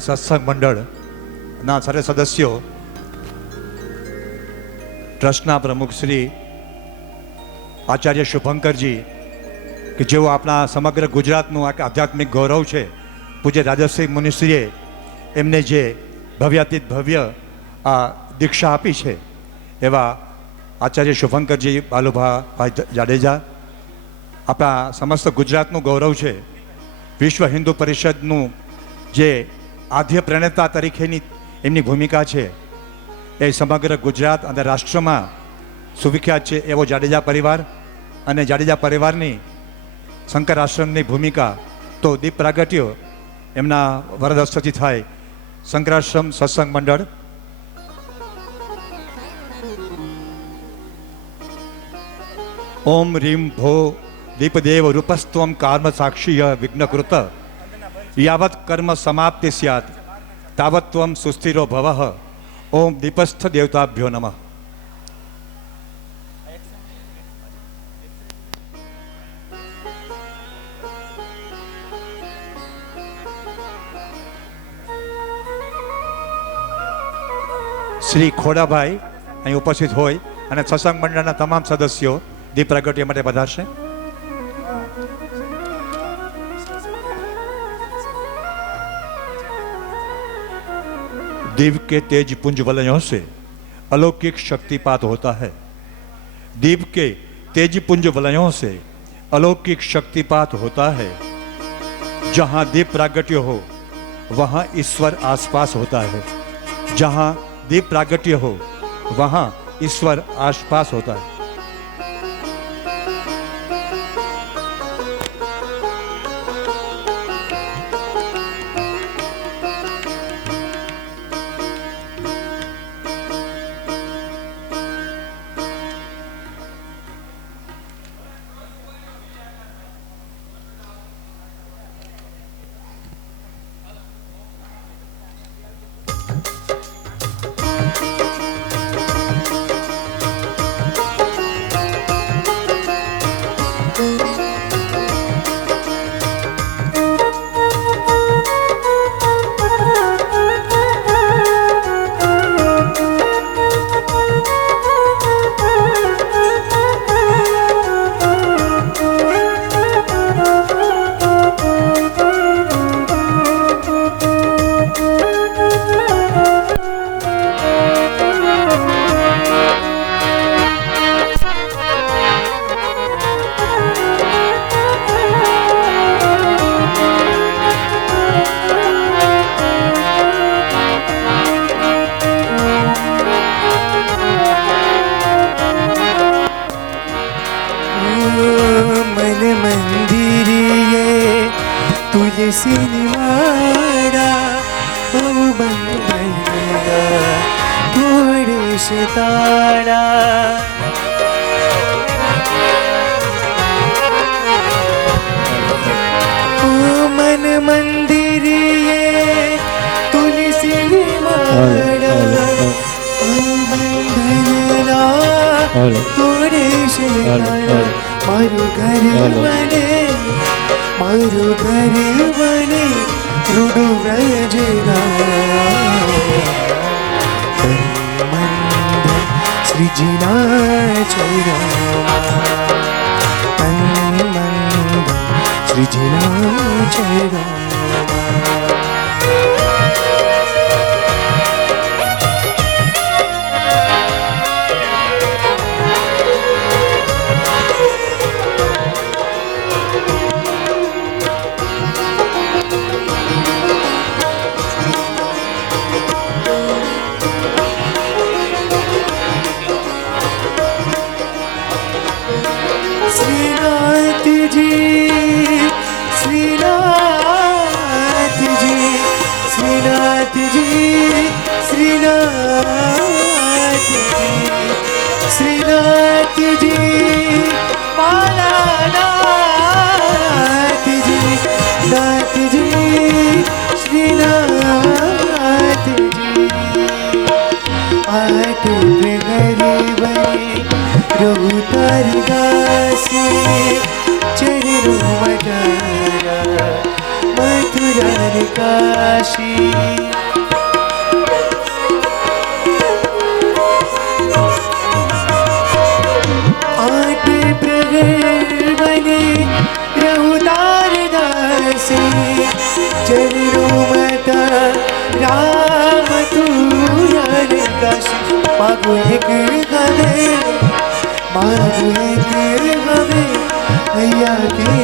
સત્સંગ મંડળના સર્વે સદસ્યો, ટ્રસ્ટના પ્રમુખ શ્રી આચાર્ય શુભંકરજી કે જેઓ આપણા સમગ્ર ગુજરાતનું આધ્યાત્મિક ગૌરવ છે, પૂજ્ય રાજશ્રી મુનિશ્રીએ એમને જે ભવ્યાતીત ભવ્ય આ દીક્ષા આપી છે, એવા આચાર્ય શુભંકરજી બાલુભાઈ જાડેજા આપણા સમસ્ત ગુજરાતનું ગૌરવ છે. વિશ્વ હિન્દુ પરિષદનું જે આદ્ય પ્રણેતા તરીકેની એમની ભૂમિકા છે એ સમગ્ર ગુજરાત અને રાષ્ટ્રમાં સુવિખ્યાત છે. એવો જાડેજા પરિવાર અને જાડેજા પરિવારની શંકર આશ્રમની ભૂમિકા તો દીપ પ્રાગટ્ય એમના વરદ હસ્તથી થાય. શંકરાશ્રમ સત્સંગ મંડળ ઓમ રીમ ભો દીપદેવ રૂપસ્ત્વમ કર્મ સાક્ષીય વિઘ્નકૃત યાવત કર્મ સમાપ્તિ સ્યાત તાવત ત્વમ સુસ્થિરો ભવઃ. ઓમ દીપસ્થ દેવતાભ્યો નમઃ. શ્રી ખોડાભાઈ અહીં ઉપસ્થિત હોય અને સત્સંગ મંડળના તમામ સદસ્યો દીપ પ્રગટ્ય માટે પધારશે. दीप के तेज पुंज वलयों से अलौकिक शक्तिपात होता है. दीप के तेज पुंज वलयों से अलौकिक शक्तिपात होता है. जहाँ दीप प्रागट्य हो वहाँ ईश्वर आसपास होता है. जहाँ दीप प्रागट्य हो वहाँ ईश्वर आसपास होता है. सिनिवाड़ा ओ बंदना थोड़े सितारा ओ मन मंदिर ये तुलसी निवाड़ा ओ बंदना थोड़े सितारा मारू घर बने मारू घर बने रुडु व्रजना मंद सृजना चैरा मंद सृजना चैरा श्रीनाथ जी श्रीनाथ जी श्रीनाथ जी श्रीनाथ जी श्रीनाथ जी मालानाथ जी नाथ जी श्रीनाथ जी आठ गरीब प्रभु तारी दासी चरणों मथुरा काशी आठ प्रहर बने रहुदार दासी चरणों मत राम तू कश मागो एक गवे मागो एक गवे भैया के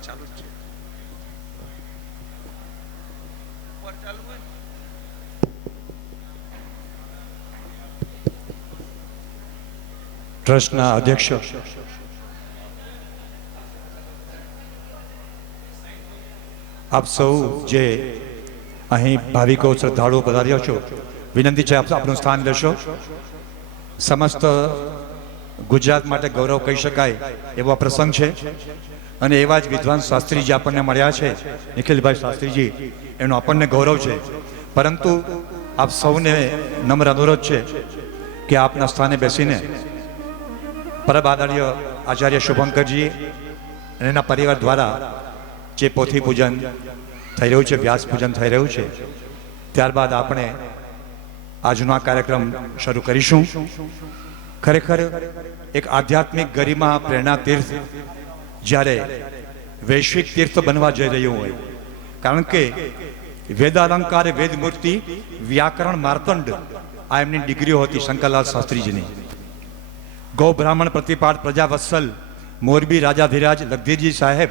ચાલુ જ છે ઉપર ચાલુ હોય ટ્રસ્ટના અધ્યક્ષ આપ સૌ જે અહીં ભાવિકો શ્રદ્ધાળુઓ પધાર્યા છો વિનંતી છે આપ આપનું સ્થાન લેશો સમસ્ત ગુજરાત માટે ગૌરવ કહી શકાય એવો પ્રસંગ છે અને એવા જ વિદ્વાન શાસ્ત્રીજી આપણને મળ્યા છે નિખિલભાઈ શાસ્ત્રીજી એનો આપણને ગૌરવ છે પરંતુ આપ સૌને નમ્ર અનુરોધ છે કે આપના સ્થાને બેસીને પરમ આદરણીય આચાર્ય શુભંકરજી અને એના પરિવાર દ્વારા જે પોથી પૂજન થઈ રહ્યું છે વ્યાસ પૂજન થઈ રહ્યું છે ત્યારબાદ આપણે આજનો આ કાર્યક્રમ શરૂ કરીશું. ખરેખર એક આધ્યાત્મિક ગરિમા પ્રેરણા તીર્થ જ્યારે વૈશ્વિક તીર્થ બનવા જઈ રહ્યું હોય, કારણ કે વેદાલંકાર, વેદમૂર્તિ, વ્યાકરણ, માર્તંડ આ એમની ડિગ્રીઓ હતી શંકરલાલ શાસ્ત્રીજીની. ગૌ બ્રાહ્મણ પ્રતિપાદ પ્રજાવત્સલ મોરબી રાજાધિરાજ લગધીરજી સાહેબ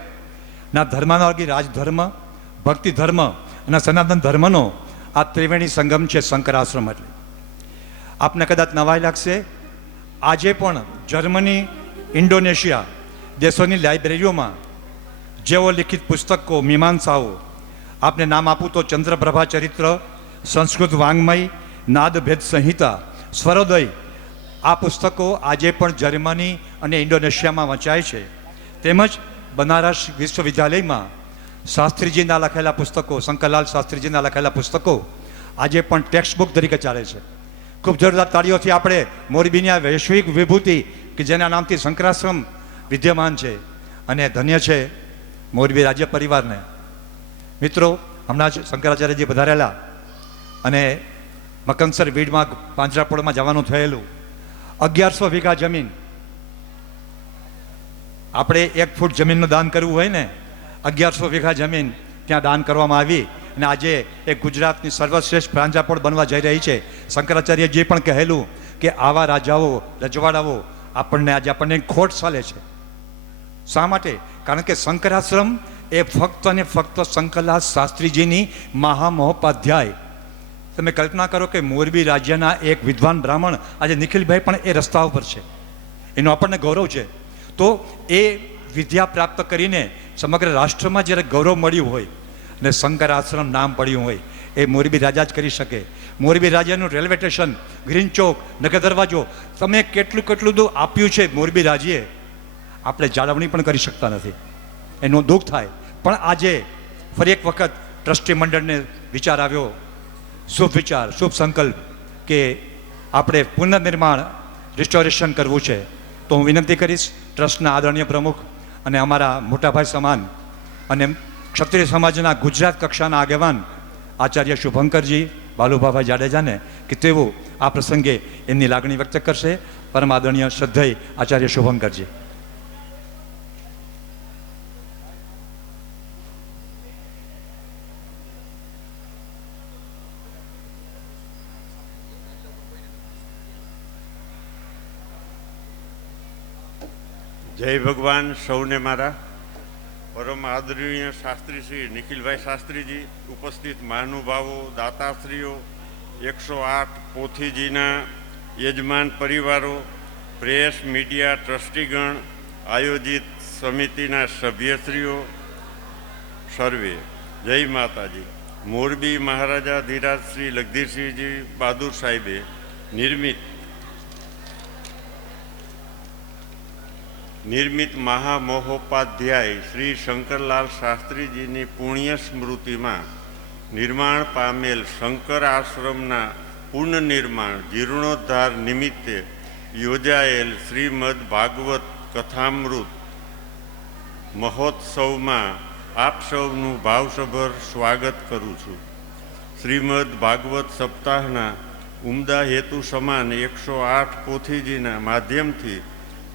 ના ધર્માનાર્ગી રાજધર્મ, ભક્તિ ધર્મ અને સનાતન ધર્મનો આ ત્રિવેણી સંગમ છે શંકરાશ્રમ. એટલે આપને કદાચ નવાઈ લાગશે, આજે પણ જર્મની, ઇન્ડોનેશિયા દેશોની લાઇબ્રેરીઓમાં જેઓ લિખિત પુસ્તકો, મીમાંસાઓ, આપને નામ આપું તો ચંદ્રપ્રભા ચરિત્ર, સંસ્કૃત વાંગ્મય, નાદભેદ સંહિતા, સ્વરોદય, આ પુસ્તકો આજે પણ જર્મની અને ઇન્ડોનેશિયામાં વંચાય છે. તેમજ બનારસ વિશ્વવિદ્યાલયમાં શાસ્ત્રીજીના લખેલા પુસ્તકો, શંકરલાલ શાસ્ત્રીજીના લખેલા પુસ્તકો આજે પણ ટેક્સ્ટ બુક તરીકે ચાલે છે. ખૂબ જોરદાર તાળીઓથી આપણે મોરબીની આ વૈશ્વિક વિભૂતિ કે જેના નામથી શંકરાશ્રમ વિદ્યમાન છે, અને ધન્ય છે મોરબી રાજ્ય પરિવારને. મિત્રો, હમણાં જ શંકરાચાર્યજી પધારેલા અને મકનસર વીડમાં પાંજરાપોળમાં જવાનું થયેલું. 1100 વીઘા જમીન, આપણે 1 ફૂટ જમીનનું દાન કરવું હોય ને, 1100 વીઘા જમીન ત્યાં દાન કરવામાં આવી અને આજે એ ગુજરાતની સર્વશ્રેષ્ઠ પાંજરાપોળ બનવા જઈ રહી છે. શંકરાચાર્યજીએ પણ કહેલું કે આવા રાજાઓ, રજવાડાઓ આપણને ખોટ ચાલે છે. શા માટે? કારણ કે શંકરાશ્રમ એ ફક્ત અને ફક્ત શંકરલાલ શાસ્ત્રીજીની મહામહોપાધ્યાય. તમે કલ્પના કરો કે મોરબી રાજ્યના એક વિદ્વાન બ્રાહ્મણ આજે નિખિલભાઈ પણ એ રસ્તા ઉપર છે, એનું આપણને ગૌરવ છે. તો એ વિદ્યા પ્રાપ્ત કરીને સમગ્ર રાષ્ટ્રમાં જ્યારે ગૌરવ મળ્યું હોય અને શંકરાશ્રમ નામ પડ્યું હોય, એ મોરબી રાજા જ કરી શકે. મોરબી રાજાનું રેલવે સ્ટેશન, ગ્રીન ચોક, નગર દરવાજો, તમે કેટલું કેટલું બધું આપ્યું છે મોરબી રાજ્યે, આપણે જાળવણી પણ કરી શકતા નથી. એનું દુઃખ થાય. પણ આજે ફરી એક વખત ટ્રસ્ટી મંડળને વિચાર આવ્યો, શુભ વિચાર, શુભ સંકલ્પ કે આપણે પુનર્નિર્માણ, રિસ્ટોરેશન કરવું છે. તો હું વિનંતી કરીશ ટ્રસ્ટના આદરણીય પ્રમુખ અને અમારા મોટાભાઈ સમાન અને ક્ષત્રિય સમાજના ગુજરાત કક્ષાના આગેવાન આચાર્ય શુભંકરજી, બાલુભાભાઈ જાડેજાને કે તેઓ આ પ્રસંગે એમની લાગણી વ્યક્ત કરશે. પરમ આદરણીય શ્રદ્ધેય આચાર્ય શુભંકરજી. જય ભગવાન સૌને મારા. પરમ આદરણીય શાસ્ત્રી શ્રી નિખિલભાઈ શાસ્ત્રીજી, ઉપસ્થિત મહાનુભાવો, દાતાશ્રીઓ, 108 પોથીજીના યજમાન પરિવારો, પ્રેસ, મીડિયા, ટ્રસ્ટીગણ, આયોજિત સમિતિના સભ્યશ્રીઓ, સર્વે જય માતાજી. મોરબી મહારાજા ધીરાજ શ્રી લગધીરસિંહજી બહાદુર સાહેબે નિર્મિત મહામહોપાધ્યાય શ્રી શંકરલાલ શાસ્ત્રીજીની પુણ્ય સ્મૃતિમાં નિર્માણ પામેલ શંકર આશ્રમના પુનઃનિર્માણ જીર્ણોદ્ધાર નિમિત્તે યોજાયેલ શ્રીમદ ભાગવત કથામૃત મહોત્સવમાં આપ સૌનું ભાવસભર સ્વાગત કરું છું. શ્રીમદ ભાગવત સપ્તાહના ઉમદા હેતુ સમાન 108 પોથીજીના માધ્યમથી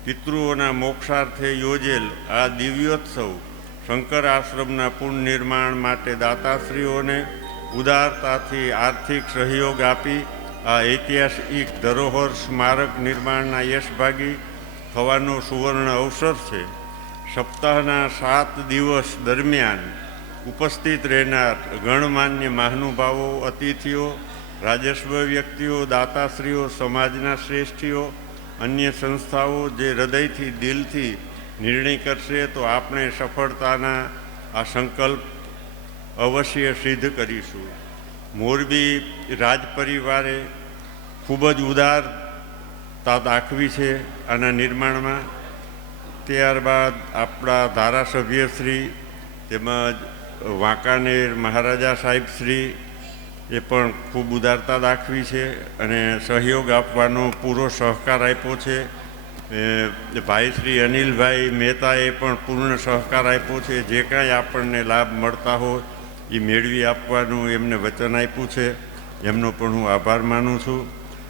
પિતૃઓના મોક્ષાર્થે યોજેલ આ દિવ્યોત્સવ શંકર આશ્રમના પુનઃનિર્માણ માટે દાતાશ્રીઓને ઉદારતાથી આર્થિક સહયોગ આપી આ ઐતિહાસિક ધરોહર સ્મારક નિર્માણના યશભાગી થવાનો સુવર્ણ અવસર છે. સપ્તાહના 7 દિવસ દરમિયાન ઉપસ્થિત રહેનાર ગણમાન્ય મહાનુભાવો, અતિથિઓ, રાજસ્વ વ્યક્તિઓ, દાતાશ્રીઓ, સમાજના શ્રેષ્ઠીઓ, અન્ય સંસ્થાઓ જે હૃદયથી, દિલથી નિર્ણય કરશે તો આપણે સફળતાના આ સંકલ્પ અવશ્ય સિદ્ધ કરીશું. મોરબી રાજ પરિવારે ખૂબ જ ઉદારતા દાખવી છે આના નિર્માણમાં. ત્યારબાદ આપણા ધારાસભ્યશ્રી તેમજ વાંકાનેર મહારાજા સાહેબશ્રી એ પણ ખૂબ ઉદારતા દાખવી છે અને સહયોગ આપવાનો પૂરો સહકાર આપ્યો છે. ભાઈ શ્રી અનિલભાઈ મહેતાએ પણ પૂર્ણ સહકાર આપ્યો છે. જે કાંઈ આપણને લાભ મળતા હોય એ મેળવી આપવાનું એમને વચન આપ્યું છે. એમનો પણ હું આભાર માનું છું.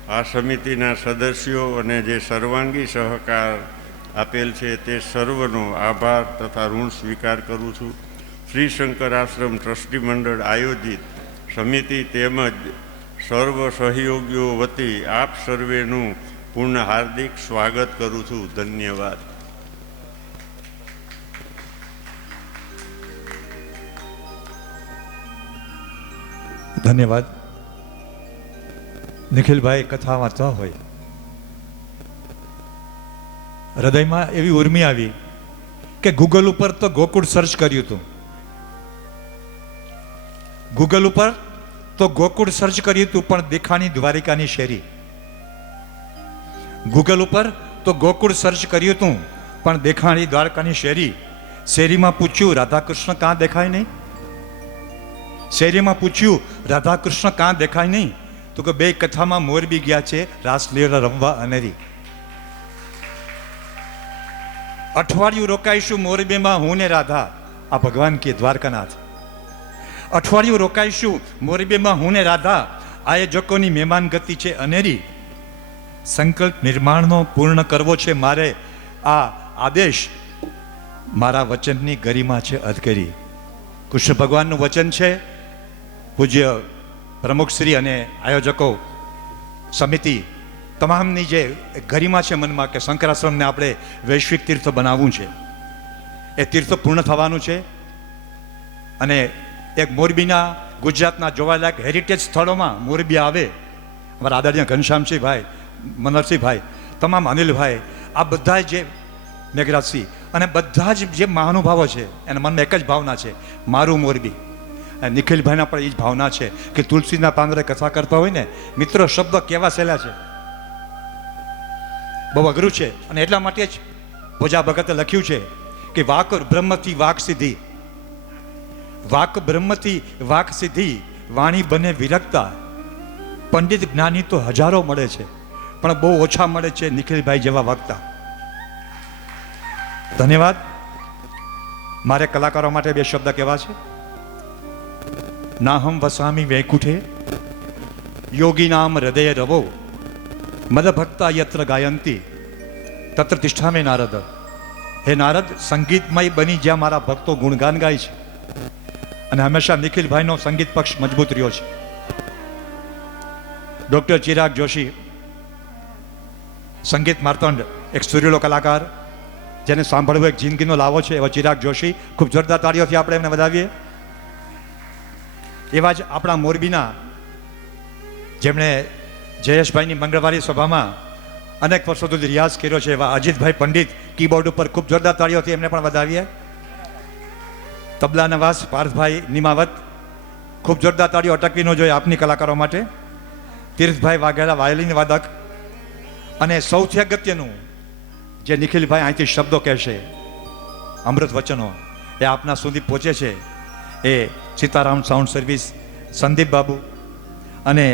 આ સમિતિના સદસ્યો અને જે સર્વાંગી સહકાર આપેલ છે તે સર્વનો આભાર તથા ઋણ સ્વીકાર કરું છું. શ્રી શંકર આશ્રમ ટ્રસ્ટી મંડળ આયોજિત સમિતિ તેમજ સર્વ સહયોગીઓ વતી આપ સર્વેનું પૂર્ણ હાર્દિક સ્વાગત કરું છું. ધન્યવાદ. ધન્યવાદ. નિખિલભાઈ કથા વાંચતા હોય હૃદયમાં એવી ઉર્મી આવી કે ગૂગલ ઉપર તો ગોકુળ સર્ચ કર્યું હતું. ગૂગલ ઉપર તો ગોકુળ સર્ચ કર્યું હતું પણ દેખાણી દ્વારિકાની શેરી. ગૂગલ ઉપર તો ગોકુળ સર્ચ કર્યું હતું પણ દેખાણી દ્વારકાની શેરી. શેરીમાં પૂછ્યું રાધા કૃષ્ણ કાં દેખાય નહીં? શેરીમાં પૂછ્યું રાધા કૃષ્ણ કાં દેખાય નહીં? તો કે બે કથામાં મોરબી ગયા છે રાસલીલા રમવા અનેરી. અઠવાડિયું રોકાઈશું મોરબીમાં હું ને રાધા, આ ભગવાન કે દ્વારકાનાથ. અઠવાડિયું રોકાઈશું મોરબીમાં હું ને રાધા, આ એ જોકોની મહેમાન ગતિ છે અનેરી. સંકલ્પ નિર્માણનો પૂર્ણ કરવો છે મારે, આ આદેશ મારા વચનની ગરિમા છે અધકરી. કૃષ્ણ ભગવાનનું વચન છે. પૂજ્ય પ્રમુખશ્રી અને આયોજકો સમિતિ તમામની જે ગરિમા છે મનમાં કે શંકરાશ્રમને આપણે વૈશ્વિક તીર્થ બનાવવું છે. એ તીર્થ પૂર્ણ થવાનું છે અને એક મોરબીના ગુજરાતના જોવાલાયક હેરિટેજ સ્થળોમાં મોરબી આવે. અમારા આદરણીય ઘનશ્યામસિંહભાઈ, મનોહરસિંહભાઈ, તમામ અનિલભાઈ, આ બધા જે મેઘરાજસિંહ અને બધા જ જે મહાનુભાવો છે એના મનમાં એક જ ભાવના છે, મારું મોરબી. નિખિલભાઈના પણ એ જ ભાવના છે કે તુલસીના પાંદડે કથા કરતા હોય ને મિત્રો, શબ્દ કેવા સહેલા છે, બહુ અઘરું છે. અને એટલા માટે જ ભોજા ભગતે લખ્યું છે કે વાક બ્રહ્મથી વાક સિદ્ધિ, વાક બ્રહ્મથી વાક સિદ્ધિ, વાણી બને વિરક્તા. પંડિત જ્ઞાની તો હજારો મળે છે પણ બહુ ઓછા મળે છે નિખિલભાઈ જેવા વક્તા. ધન્યવાદ. મારે કલાકારો માટે બે શબ્દ કહેવા છે. નાહમ વસામી વૈકુંઠે યોગી નામ હૃદય રવો, મદ ભક્તા યત્ર ગાયંતી તત્ર તિષ્ઠામે નારદ. હે નારદ, સંગીતમય બની જ્યાં મારા ભક્તો ગુણગાન ગાય છે. અને હંમેશા નિખિલભાઈનો સંગીત પક્ષ મજબૂત રહ્યો છે. ડૉક્ટર ચિરાગ જોશી, સંગીત માર્તંડ, એક સુરીલો કલાકાર જેને સાંભળવો એક જિંદગીનો લાવો છે, એવા ચિરાગ જોશી. ખૂબ જોરદાર તાળીઓથી આપણે એમને વધાવીએ. એવા જ આપણા મોરબીના જેમણે જયેશભાઈની મંગળવારી સભામાં અનેક વર્ષો સુધી રિયાઝ કર્યો છે, એવા અજીતભાઈ પંડિત કીબોર્ડ ઉપર. ખૂબ જોરદાર તાળીઓથી એમને પણ વધાવીએ. તબલા નવાઝ પાર્થભાઈ નિમાવત, ખૂબ જોરદાર તાળીઓ અટકવી ન જોઈએ આપની કલાકારો માટે. તીર્થભાઈ વાઘેલા વાયલિન વાદક. અને સૌથી અગત્યનું જે નિખિલભાઈ અહીંથી શબ્દો કહેશે, અમૃત વચનો, એ આપના સુધી પહોંચે છે. એ સીતારામ સાઉન્ડ સર્વિસ, સંદીપ બાબુ અને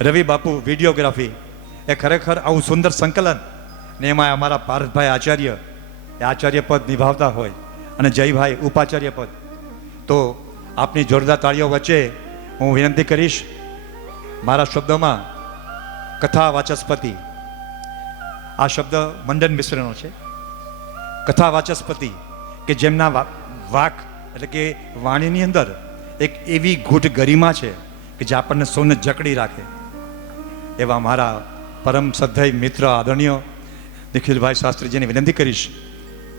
રવિ બાપુ વિડીયોગ્રાફી. એ ખરેખર આવું સુંદર સંકલન. ને એમાં અમારા પાર્થભાઈ આચાર્ય, એ આચાર્ય પદ નિભાવતા હોય, અને જયભાઈ ઉપાચાર્ય પદ. તો આપની જોરદાર તાળીઓ વચ્ચે હું વિનંતી કરીશ, મારા શબ્દોમાં કથા વાચસ્પતિ, આ શબ્દ મંડન મિશ્રનો છે. કથા વાચસ્પતિ કે જેમના વાક એટલે કે વાણીની અંદર એક એવી ગૂઢ ગરિમા છે કે જે આપણને સૌને જકડી રાખે. એવા મારા પરમ શ્રદ્ધેય મિત્ર આદરણીય નિખિલભાઈ શાસ્ત્રીજીને વિનંતી કરીશ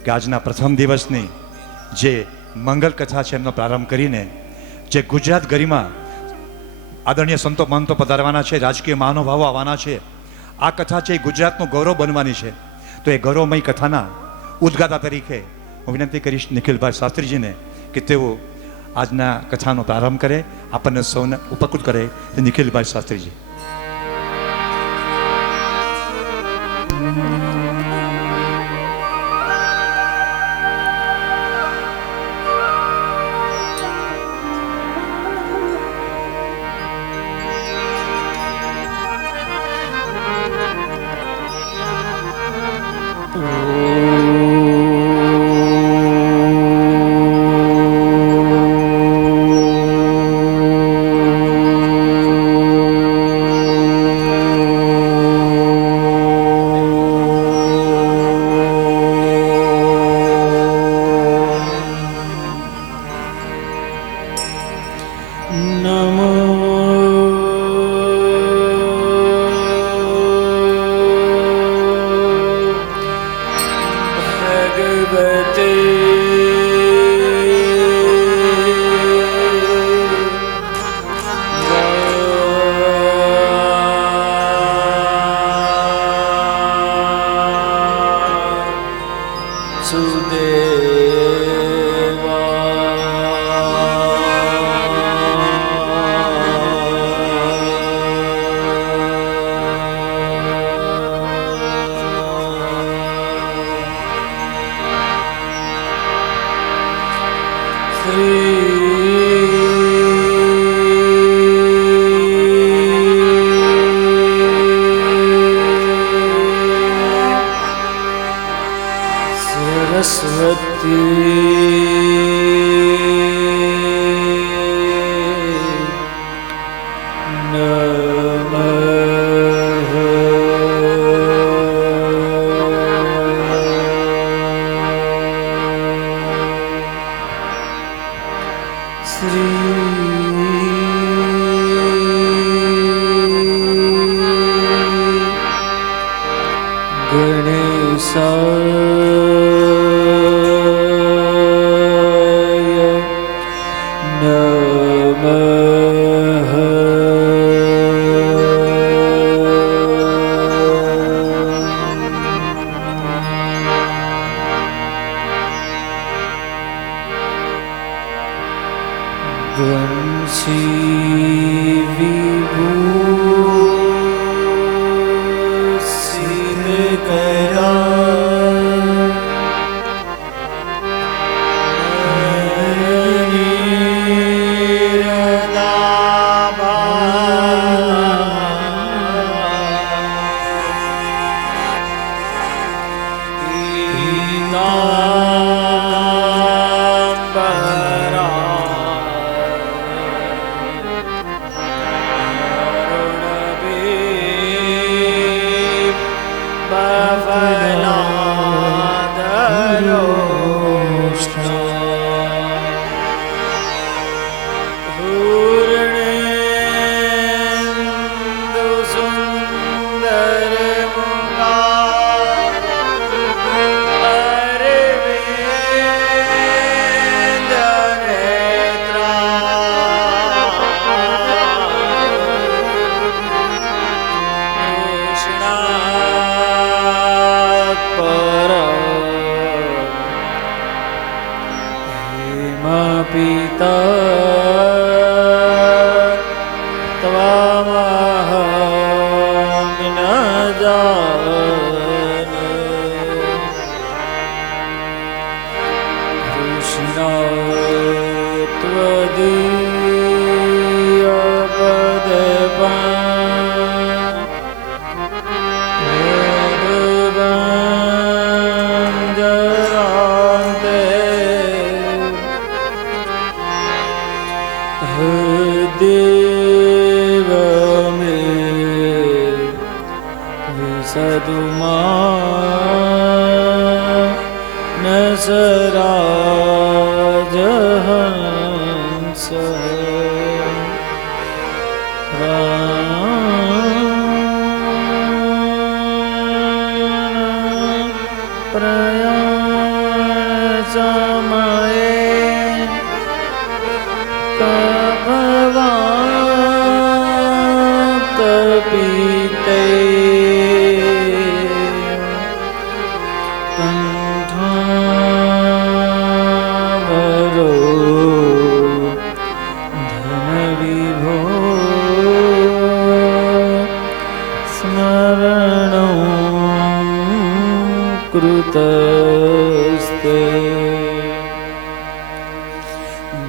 કે આજના પ્રથમ દિવસની જે મંગલ કથા છે એમનો પ્રારંભ કરીને જે ગુજરાત ગરિમા, આદરણીય સંતો મહંતો પધારવાના છે, રાજકીય મહાનુભાવો આવવાના છે. આ કથા છે એ ગુજરાતનું ગૌરવ બનવાની છે. તો એ ગૌરવમય કથાના ઉદ્ગાતા તરીકે હું વિનંતી કરીશ નિખિલભાઈ શાસ્ત્રીજીને કે તેઓ આજના કથાનો પ્રારંભ કરે, આપણને સૌને ઉપકૃત કરે. નિખિલભાઈ શાસ્ત્રીજી.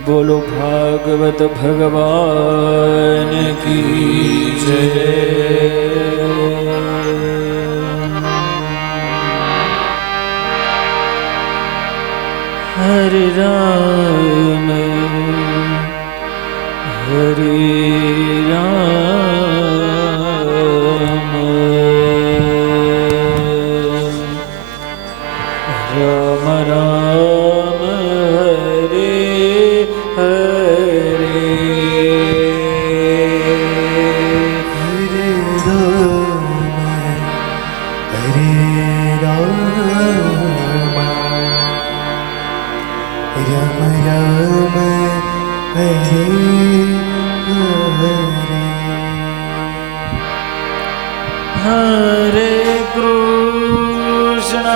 बोलो भागवत भगवान की जय। हरे राम हरे Ram Ram Ram Hare Hare Hare Ram Ram Ram Hare Hare Hare Krishna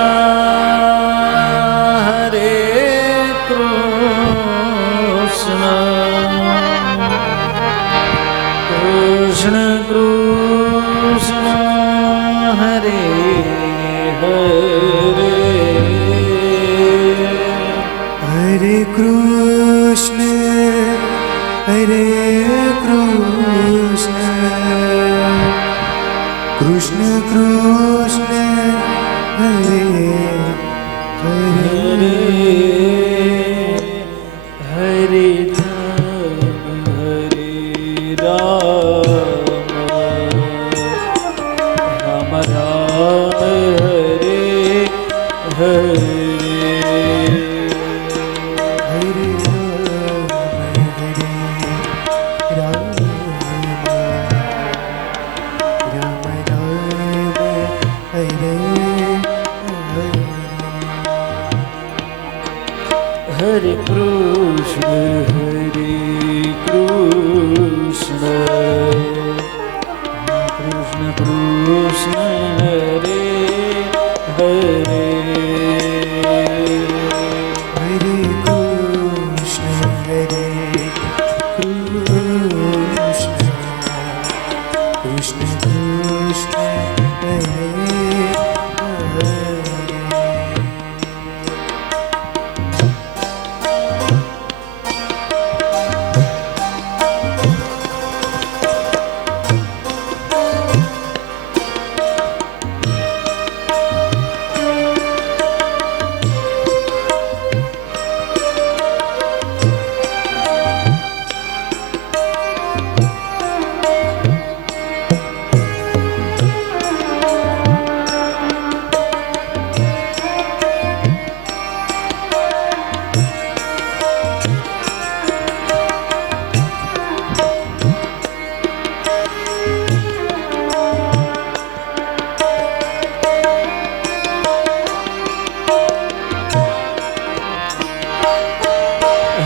Hare Krishna, Hare Krishna, Krishna Krishna, Hare Hare, Hare Krishna, Hare Krishna, Krishna Krishna, Hare Hare.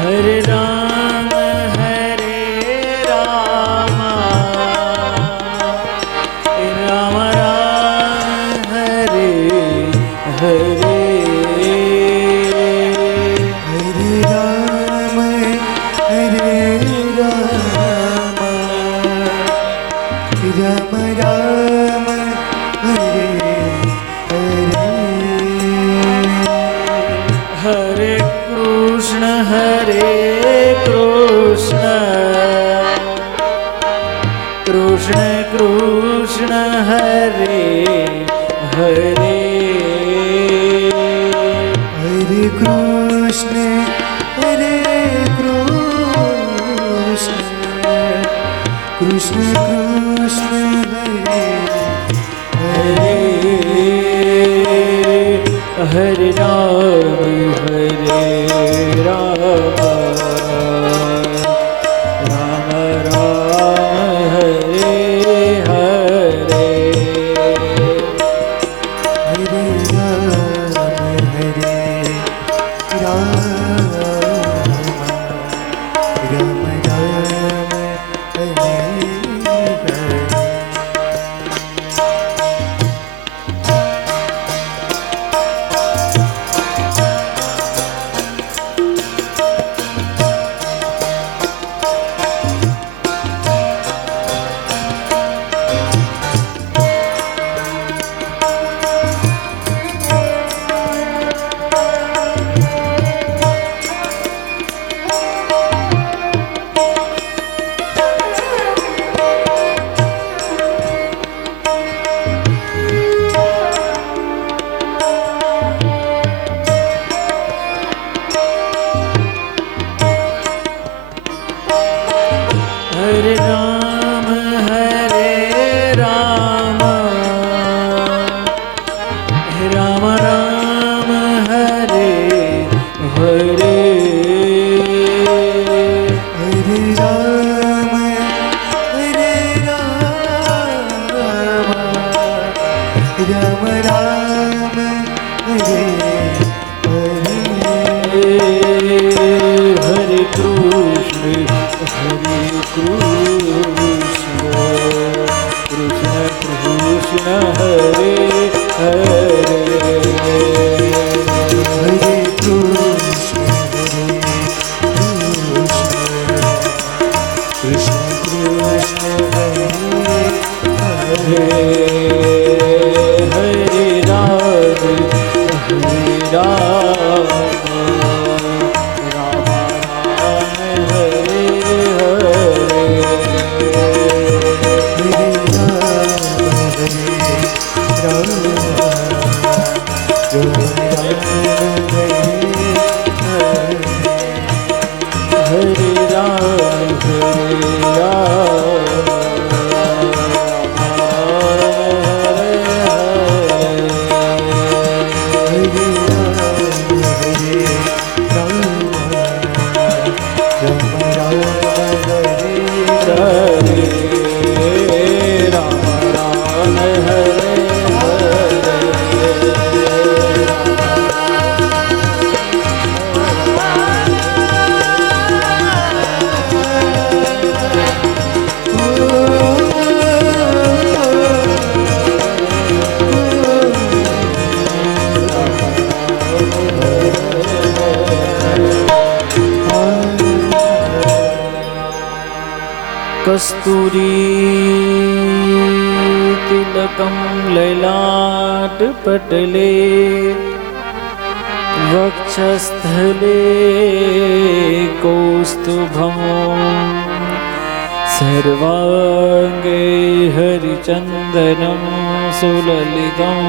Hare Ram, Hare Rama, Rama Ram, Hare Hare, Hare Ram, Hare Ram, Ram Ram, Hare Hare. Hare Krishna, Hare Krishna, Krishna Krishna, Hare Hare, Hare Krishna, Hare Krishna, Krishna Krishna, Hare Hare. Hare Ram, Hare Rama, Rama Ram, Hare Hare, Hare Ram, Hare Ram, Ram Ram, Hare Hare. Hare Ram, Hare Rama, Rama Ram, Hare Hare, Hare Ram, Hare Ram, Ram Ram, Hare Hare. Hare Krishna, Hare Krishna, Krishna Krishna, Hare Hare, Hare Krishna, Hare Krishna, Krishna Krishna, Hare Hare. Hare Ram, Hare Ram, Rama Ram, Hare Hare, Hare Ram, Hare कस्तूरी तिलकं ललाटपटले वक्षस्थले कौस्तुभं सर्वाङ्गे हरिचन्दनं सुललितं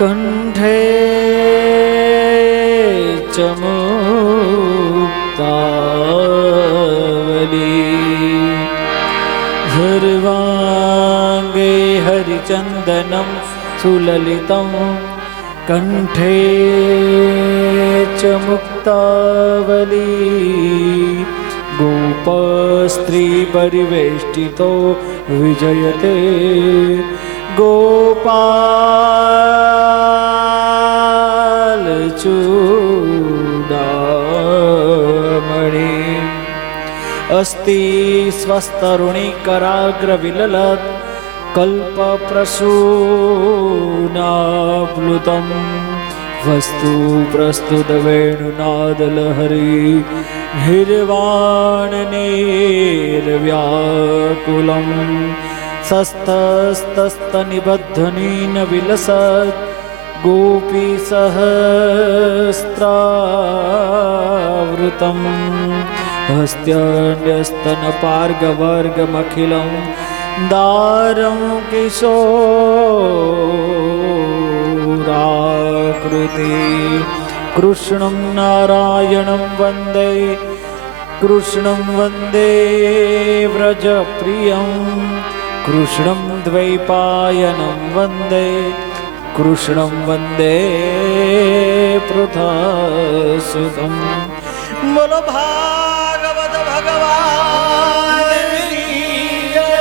कण्ठे च मुक्तावली सर्वाङ्गे हरिचन्दनं सुललितं कण्ठे च मुक्तावली गोपस्त्रीपरिवेष्टितो विजयते गोपालचूडामणि अस्ति स्वस्तरुणिकराग्रविललत् कल्पप्रसूनाप्लुतं वस्तु प्रस्तुतवेणुनादलहरी निर्वाणनेर्व्याकुलं सस्तस्तनिबद्धनेन विलसत् गोपीसहस्रावृतं हस्त्यन्यस्तनपार्गवर्गमखिलं दारं किशोराकृति कृष्णं नारायणं वन्दे कृष्णं वन्दे व्रजप्रियं कृष्णं द्वैपायनं वन्दे कृष्णं वन्दे पृथासुतं बोलो भागवत भगवान की जय।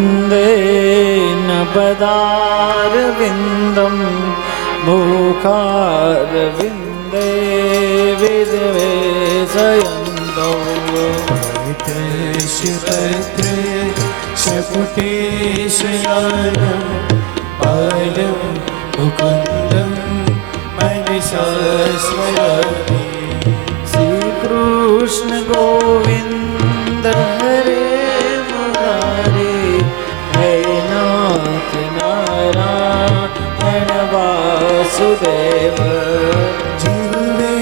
करारविन्देन पदारविन्दं मुखारविन्दे विद्वेषयन्तौ पत्रे शपुटे शयानं पालं मुकुन्दं मनसा स्मरामि श्रीकृष्ण गोविन्द हरे मुरारे हे नाथ नारायण वासुदेव जीवे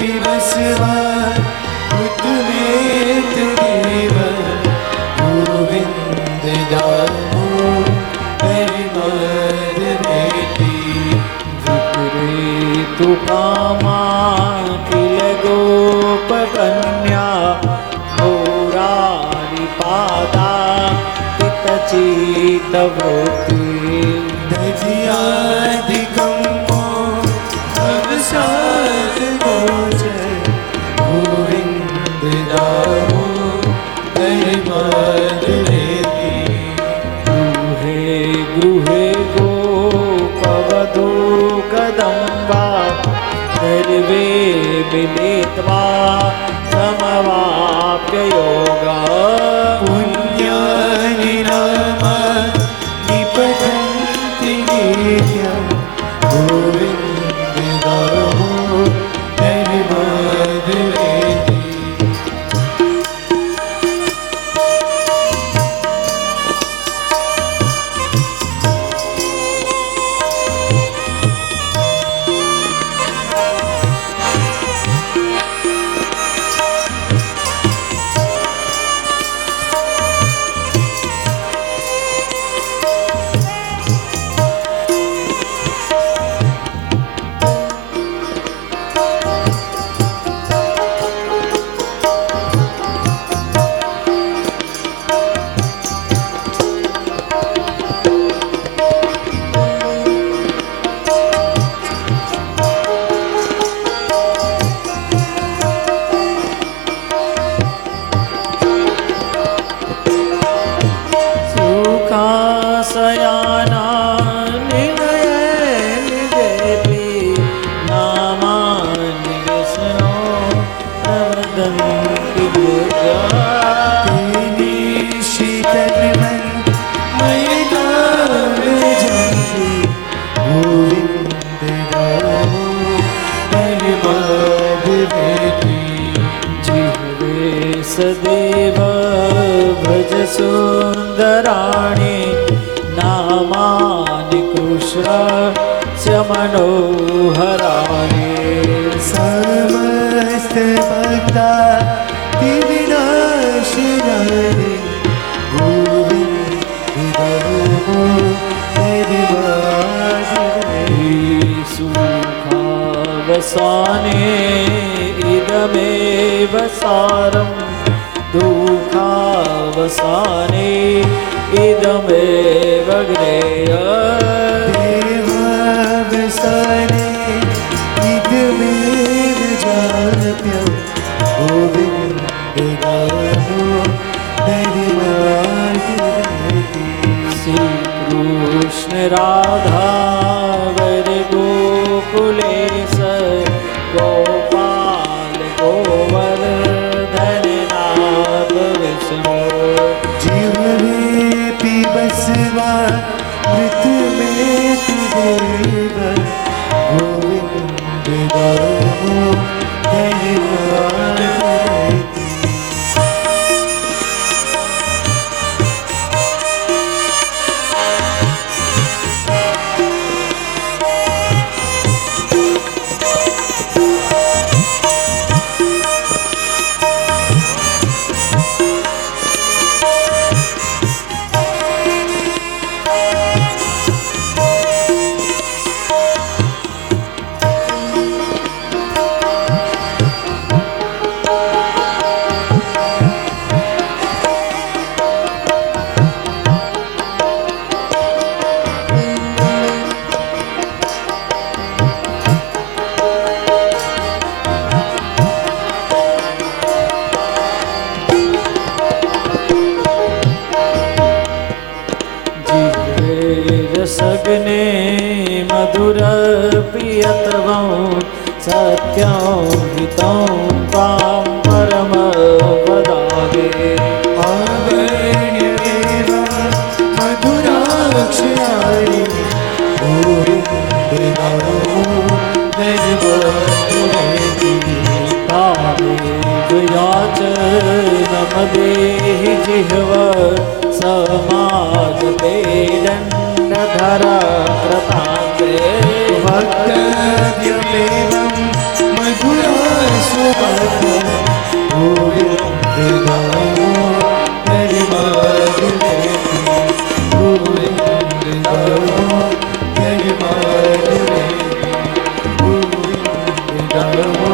पिबस्वा उद्मे तुदेव गोविन्द दामो हरिमाधवेति विक्रीतु कामा किल गोपकन्या होरारिपादा पितचित्तवृत्ति दधियादिकम्पो अवसाद गोचर गोविन्द दामो हरिमाधवेति गृहे गृहे गोपवधू कदम्बा सर्वे मिलित्वा समवाप्य योगा पुण्यानि नामानि पठन्ति नित्यं गोविन्द दामो हरिमाधवेति सुखासयाना निलये निजेपि नामानि विष्णो नवदन्ति बुद्ध्या शीतलमन् मैदानजन्ति गोविन्द दामो हरिमाधवेति राणि नामानि कृष्णस्य मनोहराणि समस्त भक्ता विनाशनानि गोविन्द सुखावसाने इदमेव सारं दुःखावसाने इदमेव ज्ञेयम् देवावसाने इदमेव जाप्यं गोविन्दनामो नरिमार्गयति श्रीकृष्ण राधा वर गोकुलेश गोपाल गोवर्धन नाथ विष्णु जीवने पिबस्वा मृत्युमेति देव गोविन्दनामो नरिमार्गयति रसग्ने मधुर प्रियतमं सत्यं हितं तां परम वदामि आवर्ण्यमेवं मधुराक्षराणि गोविन्दनामो नरिमार्गयति तामेव याचनमदेहि जिह्व समागते दण्डधर कृतान्ते वक्तव्यमेवं मधुरास्वभावं गोविन्दनामो नरिमार्गयति गोविन्दनामो नरिमार्गयति गोविन्दनामो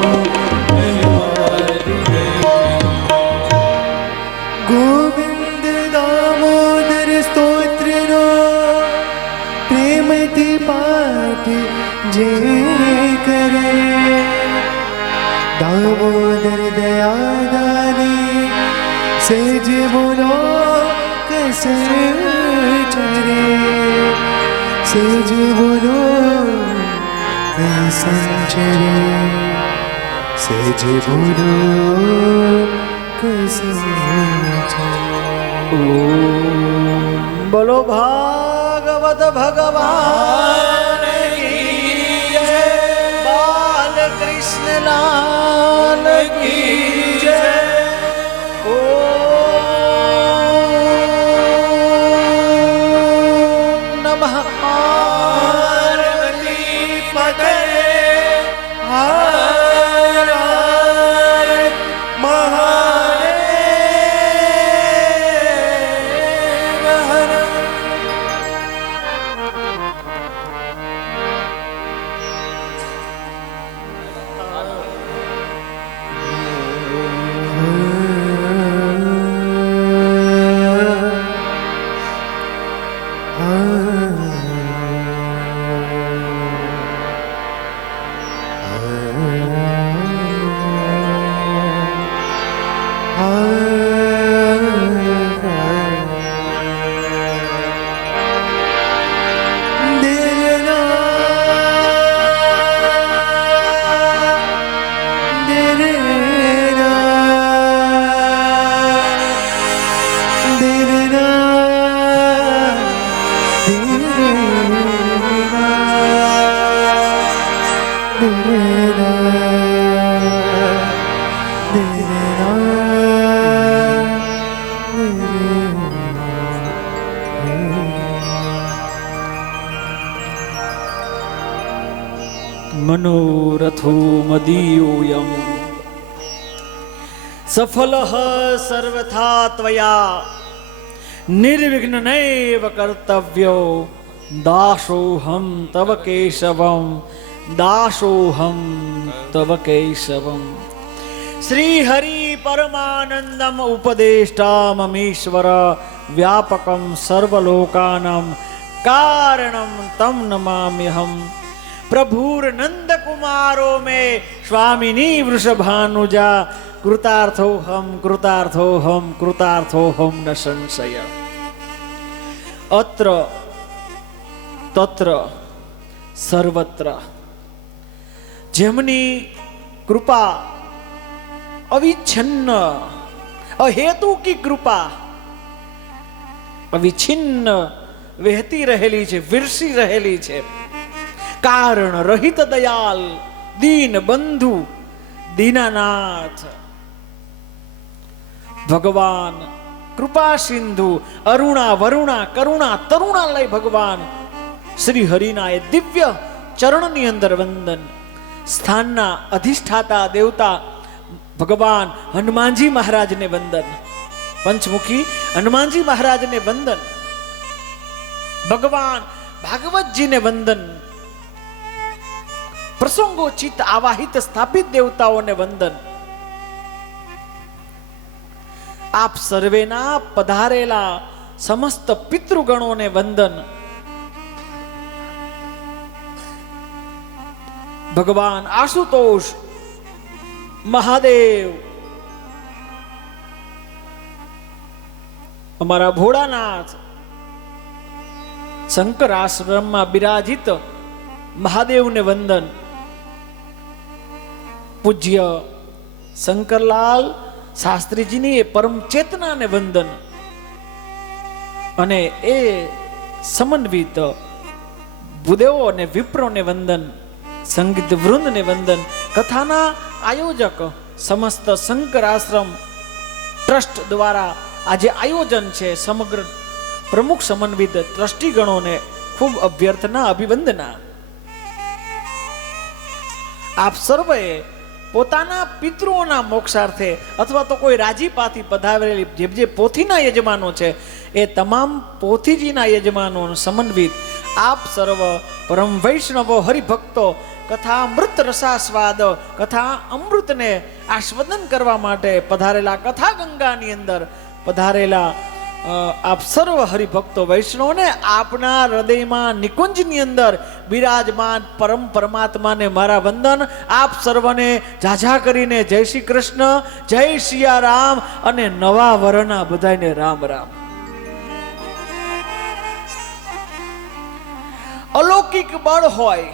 नरिमार्गयति गोविन्द दामोदर स्तोत्रनो प्रेमति पाठ जे करे दामोदर दया दानी सेज बोलो कसर चरे सेज बोलो कसर चरे सेज बोलो कसर चरे बोलो भागवत भगवान की जय बाल कृष्ण लाल की जय ओम नमः पार्वती पते हर हर महादेव हर મનોરથો મદીયોયમ સફલઃ સર્વથા ત્વયા નિર્વિઘ્નનૈવ કર્તવ્યો દાસોહમ તવ કેશવમ દાસોહમ તવ કેશવમ. શ્રી હરિ પરમાનંદમ ઉપદેષ્ટામમીશ્વર વ્યાપકમ સર્વલોકાનામ કારણમ તમ નમામ્યહમ. પ્રભુર્નંદ કુમારો મે સ્વામિની વૃષભાનુજા કૃતાર્થોહમ કૃતાર્થોહમ કૃતાર્થોહમ ન સંશય. અત્ર તત્ર સર્વત્ર જેમની કૃપા અવિચ્છિન્ન અહેતુ કી કૃપા અવિચ્છિન્ન વહેતી રહેલી છે, વિરસી રહેલી છે. કારણ રહિત દયાલ દીન બંધુ દીનાનાથ ભગવાન કૃપા સિંધુ અરુણા વરુણા કરુણા તરુણાલય ભગવાન શ્રી હરિના એ દિવ્ય ચરણની અંદર વંદન. સ્થાનના અધિષ્ઠાતા દેવતા ભગવાન હનુમાનજી મહારાજને વંદન. પંચમુખી હનુમાનજી મહારાજને વંદન. ભગવાન ભાગવતજીને વંદન. પ્રસંગોચિત આવાહિત સ્થાપિત દેવતાઓને વંદન. આપ સર્વેના પધારેલા સમસ્ત પિતૃગણોને વંદન. ભગવાન આશુતોષ મહાદેવ અમારા ભોળાનાથ શંકર આશ્રમમાં બિરાજિત મહાદેવને વંદન. પૂજ્ય શંકરલાલ શાસ્ત્રીજીની એ પરમ ચેતનાને વંદન. અને એ સમન્વિત ભૂદેવો અને વિપ્રોને વંદન. સંગીત વૃંદને વંદન. કથાના આયોજક સમસ્ત શંકર આશ્રમ ટ્રસ્ટ દ્વારા આજે આયોજન છે, સમગ્ર પ્રમુખ સમન્વિત ટ્રસ્ટીગણોને ખૂબ અભ્યર્થના અભિવંદના. આપ સર્વે પોતાના પિતૃઓના મોક્ષાર્થે અથવા તો કોઈ રાજીપાથી પધારેલી જે પોથીના યજમાનો છે એ તમામ પોથીજીના યજમાનો સમન્વિત આપ સર્વ પરમ વૈષ્ણવો હરિભક્તો કથા અમૃત રસાસ્વાદ કથા અમૃતને આસ્વાદન કરવા માટે પધારેલા કથા ગંગાની અંદર પધારેલા આપ સર્વ હરિભક્તો વૈષ્ણવને આપના હૃદયમાં નિકુંજની અંદર બિરાજમાન પરમ પરમાત્માને મારા વંદન. આપ સર્વને ઝાઝા કરીને જય શ્રી કૃષ્ણ, જય સિયા રામ અને નવા વરના બધાને રામ રામ. અલૌકિક બળ હોય,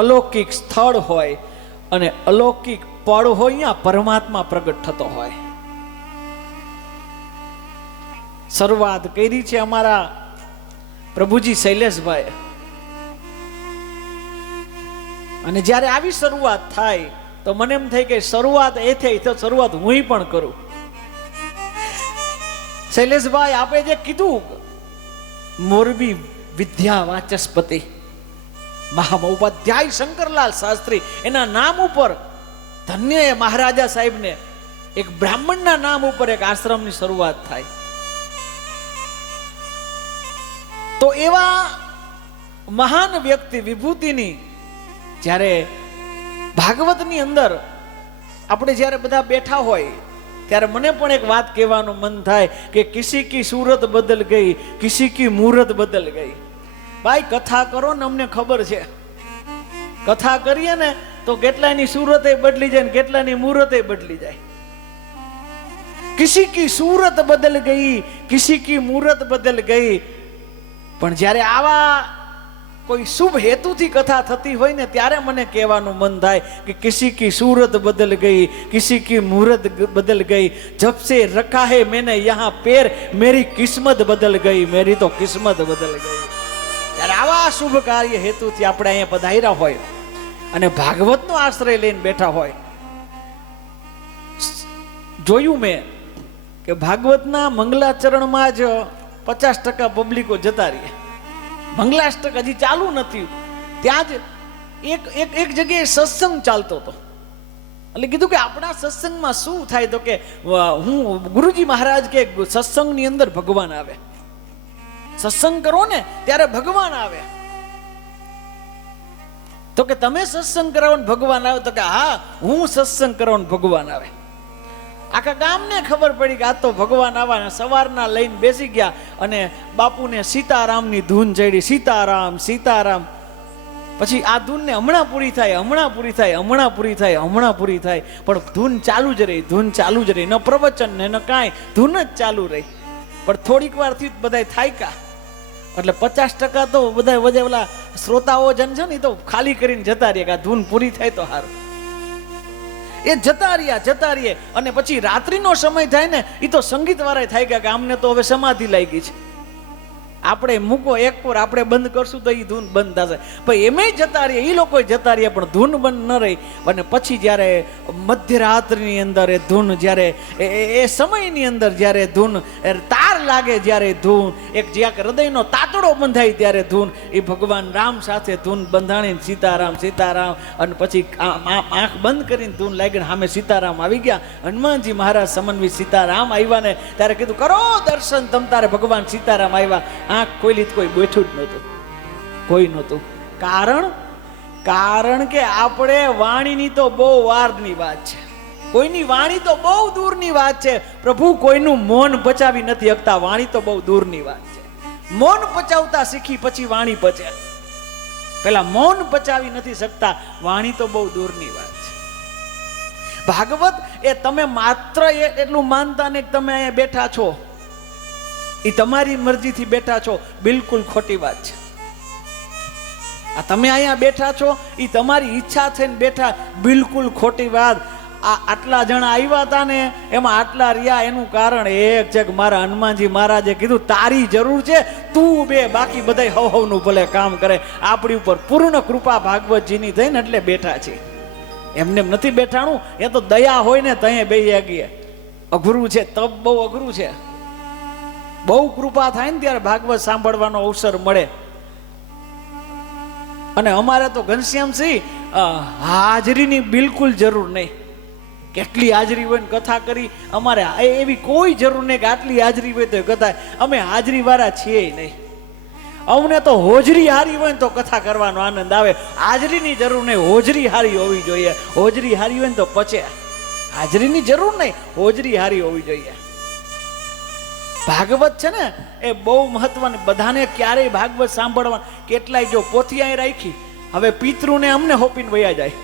અલૌકિક સ્થળ હોય અને અલૌકિક પળ હોય, અહીંયા પરમાત્મા પ્રગટ થતો હોય. શરૂઆત કરી છે અમારા પ્રભુજી શૈલેષભાઈ, અને જ્યારે આવી શરૂઆત થાય તો મને એમ થાય કે શરૂઆત એ થઈ તો શરૂઆત હું પણ કરું. શૈલેષભાઈ આપે જે કીધું મોરબી વિદ્યા વાચસ્પતિ મહામહોપાધ્યાય શંકરલાલ શાસ્ત્રી એના નામ ઉપર ધન્ય એ મહારાજા સાહેબને એક બ્રાહ્મણના નામ ઉપર એક આશ્રમની શરૂઆત થાય. તો એવા મહાન વ્યક્તિ વિભૂતિની જ્યારે ભાગવતની અંદર આપણે જ્યારે બધા બેઠા હોય ત્યારે મને પણ એક વાત કહેવાનું મન થાય કે કિસી કી સૂરત બદલ ગઈ, કિસી કી મૂરત બદલ ગઈ. ભાઈ કથા કરો ને અમને ખબર છે, કથા કરીએ ને તો કેટલાની સૂરતે બદલી જાય ને કેટલાની મૂરતે બદલી જાય. કિસી કી સૂરત બદલ ગઈ, કિસી કી મૂરત બદલ ગઈ. પણ જ્યારે આવા કોઈ શુભ હેતુથી કથા થતી હોય ને ત્યારે મને કહેવાનું મન થાય કે કિસી કી સૂરત બદલ ગઈ, કિસી કી મૂરત બદલ ગઈ. જબ સે રખા હે મેને યહાં પેર, મેરી કિસ્મત બદલ ગઈ, મેરી તો કિસ્મત બદલ ગઈ. ત્યારે આવા શુભ કાર્ય હેતુથી આપણે અહીંયા પધાર્યા હોય અને ભાગવતનો આશ્રય લઈને બેઠા હોય. જોયું મેં કે ભાગવતના મંગલાચરણમાં જ 50% પબ્લિકો જતા રહીએ. મંગલાષ્ટક હજી ચાલુ નથી, ત્યાં જ એક જગ્યાએ સત્સંગ ચાલતો હતો. એટલે કીધું કે આપણા સત્સંગમાં શું થાય, તો કે હું ગુરુજી મહારાજ કે સત્સંગની અંદર ભગવાન આવે, સત્સંગ કરો ને ત્યારે ભગવાન આવે. તો કે તમે સત્સંગ કરાવો ને ભગવાન આવે? તો કે હા, હું સત્સંગ કરાવો ને ભગવાન આવે. આખા ગામને ખબર પડી કે આ તો ભગવાન આવવાના. સવારના લઈને બેસી ગયા અને બાપુને સીતારામની ધૂન ચડી, સીતારામ સીતારામ. પછી આ ધૂનને હમણાં પૂરી થાય, હમણાં પૂરી થાય, હમણાં પૂરી થાય, હમણાં પૂરી થાય, પણ ધૂન ચાલુ જ રહી, ધૂન ચાલુ જ રહી. ન પ્રવચન ને ન કાંઈ, ધૂન જ ચાલુ રહી. પણ થોડીક વારથી બધા થાક્યા, એટલે 50% તો બધા વધે ઓલા શ્રોતાઓ જન છે ને, તો ખાલી કરીને જતા રહ્યા કે આ ધૂન પૂરી થાય તો સારું. એ જતા રહીએ. અને પછી રાત્રિનો સમય થાય ને, એ તો સંગીત વાળા થાય કે આમને તો હવે સમાધિ લાગી છે, આપણે મૂકો એક પર, આપણે બંધ કરશું તો એ ધૂન બંધ થશે. પણ એમે જતા રહીએ, એ લોકો જતા રહીએ, પણ ધૂન બંધ ન રહી. અને પછી જ્યારે મધ્યરાત્રિની અંદર એ ધૂન, જ્યારે એ સમયની અંદર જ્યારે ધૂન તાર લાગે, જ્યારે ધૂન એક જ્યાં હૃદયનો તાતડો બંધાય ત્યારે ધૂન, એ ભગવાન રામ સાથે ધૂન બંધાણી, સીતારામ સીતારામ. અને પછી આંખ બંધ કરીને ધૂન લાગીને સામે સીતારામ આવી ગયા. હનુમાનજી મહારાજ સમન્વિત સીતારામ આવ્યા ને ત્યારે કીધું કરો દર્શન, તમ તારે ભગવાન સીતારામ આવ્યા. આંખ ખોલી કોઈ બેઠું જ નહોતું, કોઈ નહોતું. કારણ કે આપણે વાણીની તો બહુ વારની વાત છે, કોઈની વાણી તો બહુ દૂરની વાત છે. પ્રભુ કોઈનું મૌન પચાવી નથી શકતા, વાણી તો બહુ દૂરની વાત છે. મૌન પચાવતા શીખી પછી વાણી પચે, પેલા મૌન પચાવી નથી શકતા, વાણી તો બહુ દૂરની વાત છે. ભાગવત એ તમે માત્ર એટલું માનતા ને તમે અહીંયા બેઠા છો, એ તમારી મરજીથી બેઠા છો, બિલકુલ ખોટી વાત છે. આ તમે અહીંયા બેઠા છો, એ તમારી ઈચ્છા થઈને બેઠા, બિલકુલ ખોટી વાત. આ આટલા જણા આવ્યા હતા ને, એમાં આટલા રહ્યા, એનું કારણ એક છે કે મારા હનુમાનજી મહારાજે કીધું તારી જરૂર છે, તું બે, બાકી બધા હવનું ભલે કામ કરે. આપણી ઉપર પૂર્ણ કૃપા ભાગવતજીની થઈને એટલે બેઠા છે, એમને નથી બેઠાણું. એ તો દયા હોય ને તઈએ બેસી ગઈએ. અઘરું છે, તપ બહુ અઘરું છે. બહુ કૃપા થાય ને ત્યારે ભાગવત સાંભળવાનો અવસર મળે. અને અમારે તો ઘનશ્યામસિંહ હાજરીની બિલકુલ જરૂર નહીં. કેટલી હાજરી હોય ને કથા કરી, અમારે એવી કોઈ જરૂર નહીં કે આટલી હાજરી હોય તો કથા. અમે હાજરી વાળા છીએ નહીં. અમને તો હોજરી હારી હોય ને તો કથા કરવાનો આનંદ આવે. હાજરીની જરૂર નહીં, હોજરી હારી હોવી જોઈએ. હોજરી હારી હોય ને તો પચે. હાજરીની જરૂર નહીં, હોજરી હારી હોવી જોઈએ. ભાગવત છે ને એ બહુ મહત્વનું. બધાને ક્યારેય ભાગવત સાંભળવા, કેટલાય જો પોથી અહીં રાખી, હવે પિતૃને અમને હોપીને વયા જાય.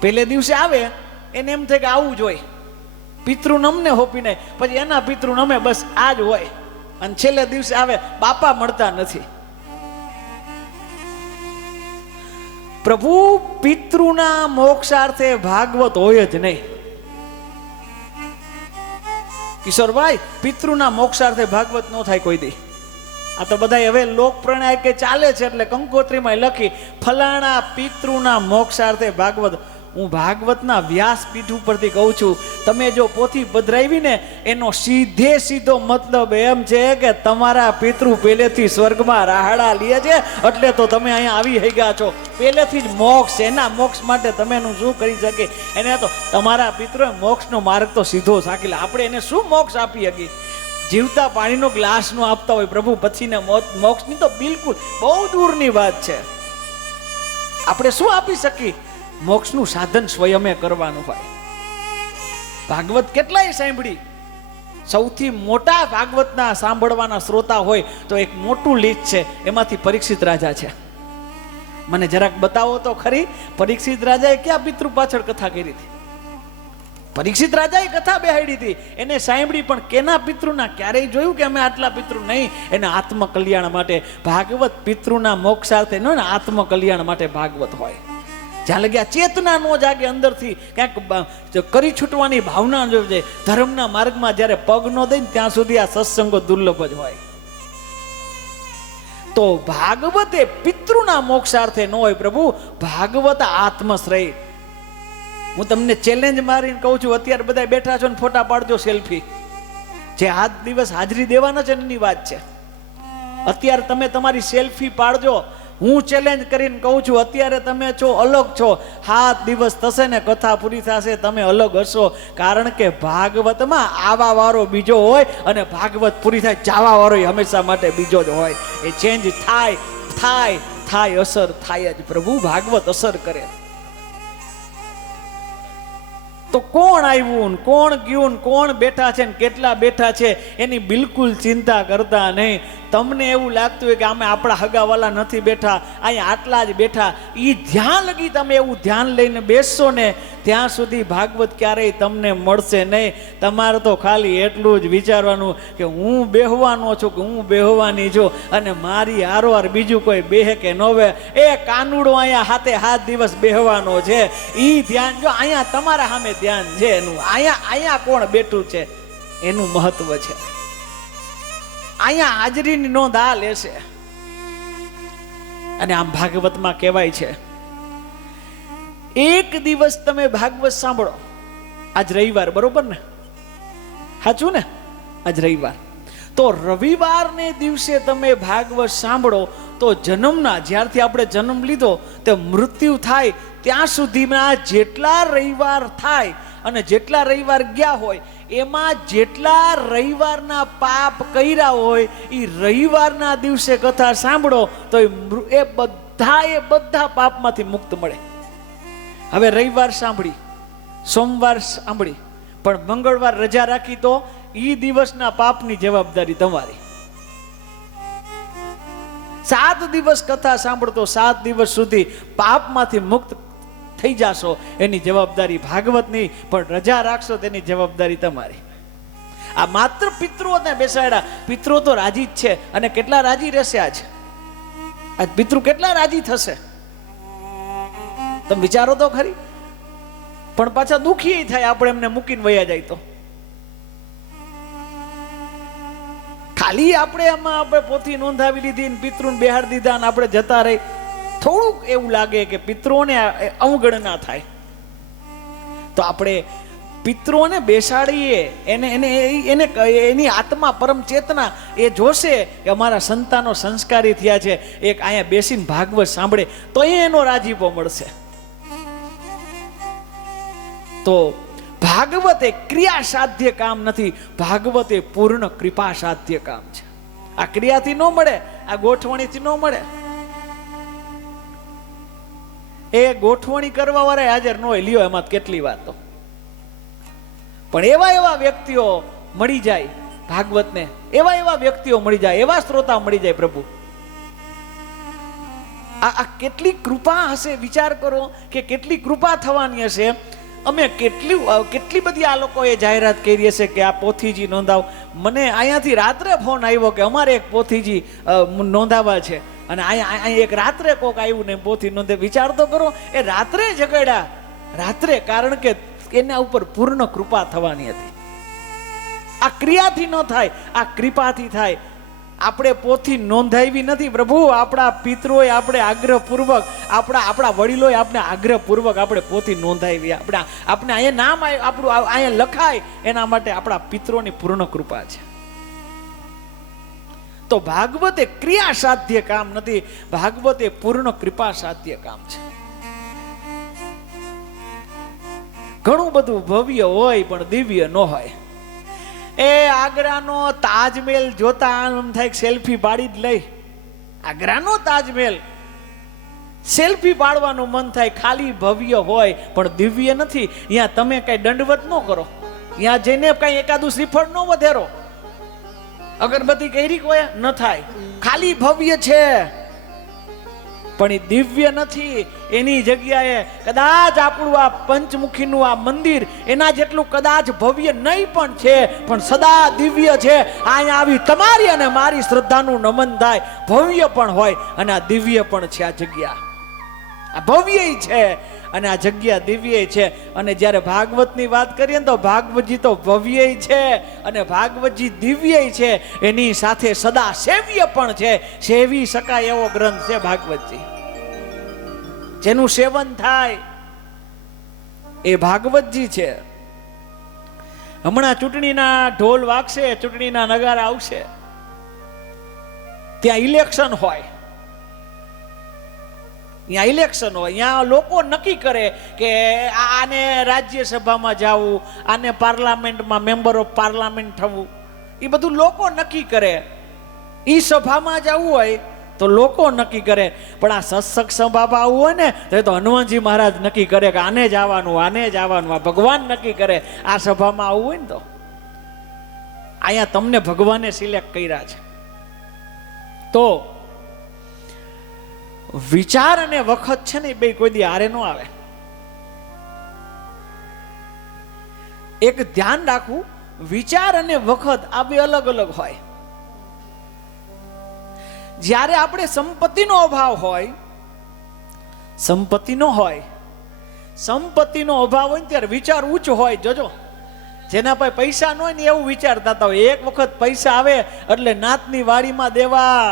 પહેલે દિવસે આવે એને એમ થાય કે આવું જ હોય, પિતૃને અમને હોપીને, પછી એના પિતૃને અમે, બસ આ જ હોય. અને છેલ્લે દિવસે આવે બાપા મળતા નથી. પ્રભુ પિતૃના મોક્ષાર્થે ભાગવત હોય જ નહીં. કિશોરભાઈ, પિતૃના મોક્ષાર્થે ભાગવત નો થાય કોઈ દી. આ તો બધા હવે લોક પ્રણય કે ચાલે છે, એટલે કંકોત્રીમાં લખી ફલાણા પિતૃના મોક્ષાર્થે ભાગવત. હું ભાગવતના વ્યાસપીઠ ઉપરથી કહું છું, તમે જો પોથી પધરાવી ને, એનો સીધો મતલબ એમ છે કે તમારા પિતૃ પહેલેથી સ્વર્ગમાં રાહડા લે છે, એટલે તો તમે અહીંયા આવી ગયા છો. પહેલેથી જ મોક્ષ, એના મોક્ષ માટે તમે એનું શું કરી શકે? એને તો તમારા પિતૃએ મોક્ષનો માર્ગ તો સીધો સાકી લે. આપણે એને શું મોક્ષ આપી શકીએ? જીવતા પાણીનો ગ્લાસ નો આપતા હોય પ્રભુ, પછીને મોક્ષની તો બિલકુલ બહુ દૂરની વાત છે. આપણે શું આપી શકીએ? મોક્ષનું સાધન સ્વયમે કરવાનું હોય. ભાગવત કેટલાય સાંભળી. સૌથી મોટા ભાગવતના સાંભળવાના શ્રોતા હોય તો એક મોટું લિસ્ટ છે, એમાંથી પરીક્ષિત રાજા છે. મને જરાક બતાવો તો ખરી, પરીક્ષિત રાજાએ ક્યાં પિતૃ પાછળ કથા કરી હતી? પરીક્ષિત રાજાએ કથા બેહાડી હતી, એને સાંભળી, પણ કેના પિતૃના? ક્યારેય જોયું કે અમે આટલા પિતૃ નહીં? એના આત્મકલ્યાણ માટે ભાગવત. પિતૃના મોક્ષાર્થે ન, આત્મકલ્યાણ માટે ભાગવત હોય. જ્યાં લગ્યા ચેતના નો જાગે અંદરથી, ક્યાંક કરી છૂટવાની ભાવના જોઈએ. ધર્મના માર્ગમાં જ્યારે પગ ન દે ને ત્યાં સુધી આ સત્સંગો દુર્લભ જ હોય. તો ભાગવત એ પિતૃના મોક્ષાર્થે ન હોય પ્રભુ, ભાગવત આત્મશ્રેય. હું તમને ચેલેન્જ મારીને કહું છું, અત્યારે બધા બેઠા છો ને ફોટા પાડજો સેલ્ફી. જે આજ દિવસ હાજરી દેવાના છે એની વાત છે. અત્યારે તમે તમારી સેલ્ફી પાડજો. હું ચેલેન્જ કરીને કહું છું, અત્યારે તમે છો અલગ છો, 7 દિવસ થશે ને કથા પૂરી થશે તમે અલગ હશો. કારણ કે ભાગવતમાં આવા વારો બીજો હોય અને ભાગવત પૂરી થાય જાવા વારો હંમેશા માટે બીજો જ હોય. એ ચેન્જ થાય થાય થાય, અસર થાય જ. પ્રભુ ભાગવત અસર કરે. તો કોણ આવ્યું ને કોણ ગયું ને કોણ બેઠા છે ને કેટલા બેઠા છે એની બિલકુલ ચિંતા કરતા નહીં. તમને એવું લાગતું હોય કે આમે આપણા હગાવાલા નથી બેઠા, અહીંયા આટલા જ બેઠા, એ ધ્યાન લગી તમે એવું ધ્યાન લઈને બેસશો ને ત્યાં સુધી ભાગવત ક્યારેય તમને મળશે નહીં. તમારે તો ખાલી એટલું જ વિચારવાનું કે હું બેહવાનો છું કે હું બેહવાની છું, અને મારી હારોહાર બીજું કોઈ બેહે કે ન બે. એ કાનુડો અહીંયા 7 દિવસ બેહવાનો છે. એ ધ્યાન જો અહીંયા તમારા સામે ધ્યાન છે એનું. અહીંયા કોણ બેઠું છે એનું મહત્વ છે. અહીંયા હાજરીની નોંધ આ લેશે. અને આમ ભાગવતમાં કહેવાય છે, એક દિવસ તમે ભાગવત સાંભળો. આજ રવિવાર, બરોબર ને? સાચું ને? આજ રવિવાર. તો રવિવારને દિવસે તમે ભાગવત સાંભળો તો જન્મના, જ્યારથી આપણે જન્મ લીધો તે મૃત્યુ થાય ત્યાં સુધીમાં જેટલા રવિવાર થાય અને જેટલા રવિવાર ગયા હોય એમાં જેટલા રવિવારના પાપ કર્યા હોય એ રવિવારના દિવસે કથા સાંભળો તો એ બધા પાપમાંથી મુક્ત મળે. હવે રવિવાર સાંભળી, સોમવાર સાંભળી, પણ મંગળવાર રજા રાખી તો એ દિવસના પાપની જવાબદારી તમારી. 7 દિવસ કથા સાંભળતો 7 દિવસ સુધી પાપમાંથી મુક્ત થઈ જાશો, એની જવાબદારી ભાગવતની. પણ રજા રાખશો તેની જવાબદારી તમારી. આ માત્ર પિતૃઓને બેસાડ્યા. પિતૃઓ તો રાજી જ છે, અને કેટલા રાજી રહેશે આજ પિતૃ કેટલા રાજી થશે તમે વિચારો તો ખરી. પણ પાછા દુખી થાય આપણે એમને મૂકીને વયા જાય તો. ખાલી આપણે આમાં આપણે પોથી નોંધાવી લીધી ને પિતૃને બેહાડી દીધા ને આપણે જતા રહી, થોડુંક એવું લાગે કે પિતૃઓને અવગણના થાય. તો આપણે પિતૃઓને બેસાડીએ, એને એની આત્મા પરમ ચેતના એ જોશે કે અમારા સંતાનો સંસ્કારી થયા છે, એક અહીંયા બેસીને ભાગવત સાંભળે તો એનો રાજીપો મળશે. તો ભાગવત એ ક્રિયા સાધ્ય કામ નથી, ભાગવત એ પૂર્ણ કૃપા સાધ્ય કામ છે. આ ક્રિયાથી ન મળે, આ ગોઠવણીથી ન મળે. એ ગોઠવણી કરવા વાળા હાજર ન હોય, લ્યો એમાં કેટલી વાતો. પણ એવા વ્યક્તિઓ મળી જાય ભાગવતને, એવા વ્યક્તિઓ મળી જાય, એવા શ્રોતા મળી જાય. પ્રભુ આ કેટલી કૃપા હશે, વિચાર કરો કે કેટલી કૃપા થવાની હશે. અમે કેટલી બધી આ લોકોએ જાહેરાત કરી હશે કે આ પોથીજી નોંધાવ. મને અહીંયાથી રાત્રે ફોન આવ્યો કે અમારે એક પોથીજી નોંધાવા છે, અને અહીંયા એક રાત્રે કોક આવ્યું ને પોથી નોંધે. વિચાર તો કરો, એ રાત્રે જગાડ્યા, રાત્રે, કારણ કે એના ઉપર પૂર્ણ કૃપા થવાની હતી. આ ક્રિયાથી ન થાય, આ કૃપાથી થાય. આપણે પોથી નોંધાવી નથી પ્રભુ, આપણા પિતૃઓએ આપણે આગ્રહપૂર્વક, આપણા વડીલોએ આપણે આગ્રહપૂર્વક આપણે પોથી નોંધાવી. આપણે અહીંયા નામ આપણું અહીંયા લખાય એના માટે આપણા પિતૃઓની પૂર્ણ કૃપા છે. તો ભાગવત એ ક્રિયા સાધ્ય કામ નથી, ભાગવત એ પૂર્ણ કૃપા સાધ્ય કામ છે. ઘણું બધું ભવ્ય હોય પણ દિવ્ય ન હોય. એ આગ્રાનો તાજમહેલ જોતા આમ થાય સેલ્ફી પાડી જ લઈ. આગ્રાનો તાજમહેલ સેલ્ફી પાડવાનું મન થાય, ખાલી ભવ્ય હોય પણ દિવ્ય નથી. અહીંયા તમે કઈ દંડવત ન કરો, અહીંયા જઈને કઈ એકાદું શ્રીફળ ન વધેરો, અગરબત્તી કરી કોઈ ન થાય, ખાલી ભવ્ય છે પણ એ દિવ્ય નથી. એની જગ્યાએ કદાચ આપણું આ પંચમુખીનું આ મંદિર એના જેટલું કદાચ ભવ્ય નહીં પણ છે, પણ સદા દિવ્ય છે. અહીંયા આવી તમારી અને મારી શ્રદ્ધાનું નમન થાય, ભવ્ય પણ હોય અને આ દિવ્ય પણ છે. આ જગ્યા આ ભવ્ય છે અને આ જગ્યા દિવ્ય છે. અને જ્યારે ભાગવતની વાત કરીએ ને તો ભાગવતજી તો ભવ્ય છે અને ભાગવતજી દિવ્ય છે, એની સાથે સદા સેવ્ય પણ છે. સેવી શકાય એવો ગ્રંથ છે ભાગવતજી. જેનું સેવન થાય એ ભાગવતજી છે. હમણાં ચૂંટણીના ઢોલ વાગશે, ચૂંટણીના નગારા આવશે, ત્યાં ઇલેક્શન હોય, ત્યાં ઇલેક્શન હોય, ત્યાં લોકો નક્કી કરે કે આને રાજ્યસભામાં જવું, આને પાર્લામેન્ટમાં મેમ્બર ઓફ પાર્લામેન્ટ થવું, એ બધું લોકો નક્કી કરે. એ સભામાં જવું હોય તો લોકો નક્કી કરે. પણ આ સત્સંગ સભામાં આવવું હોય ને તો હનુમાનજી મહારાજ નક્કી કરે કે આને જ આવવાનું, આને જ આવવાનું. આ ભગવાન નક્કી કરે આ સભામાં આવવું હોય ને તો. અહીંયા તમને ભગવાને સિલેક્ટ કર્યા છે. તો વિચાર અને વખત છે ને એ બે કોઈ દી હારે ન આવે. એક ધ્યાન રાખવું, વિચાર અને વખત આ બે અલગ અલગ હોય. જ્યારે આપણે સંપત્તિનો અભાવ હોય, સંપત્તિનો અભાવ હોય ને ત્યારે વિચાર ઉચ્ચ હોય. જોજો, જેના પાસે પૈસા ન હોય ને એવું વિચારતા હતા હોય. એક વખત પૈસા આવે એટલે નાતની વાડીમાં દેવા,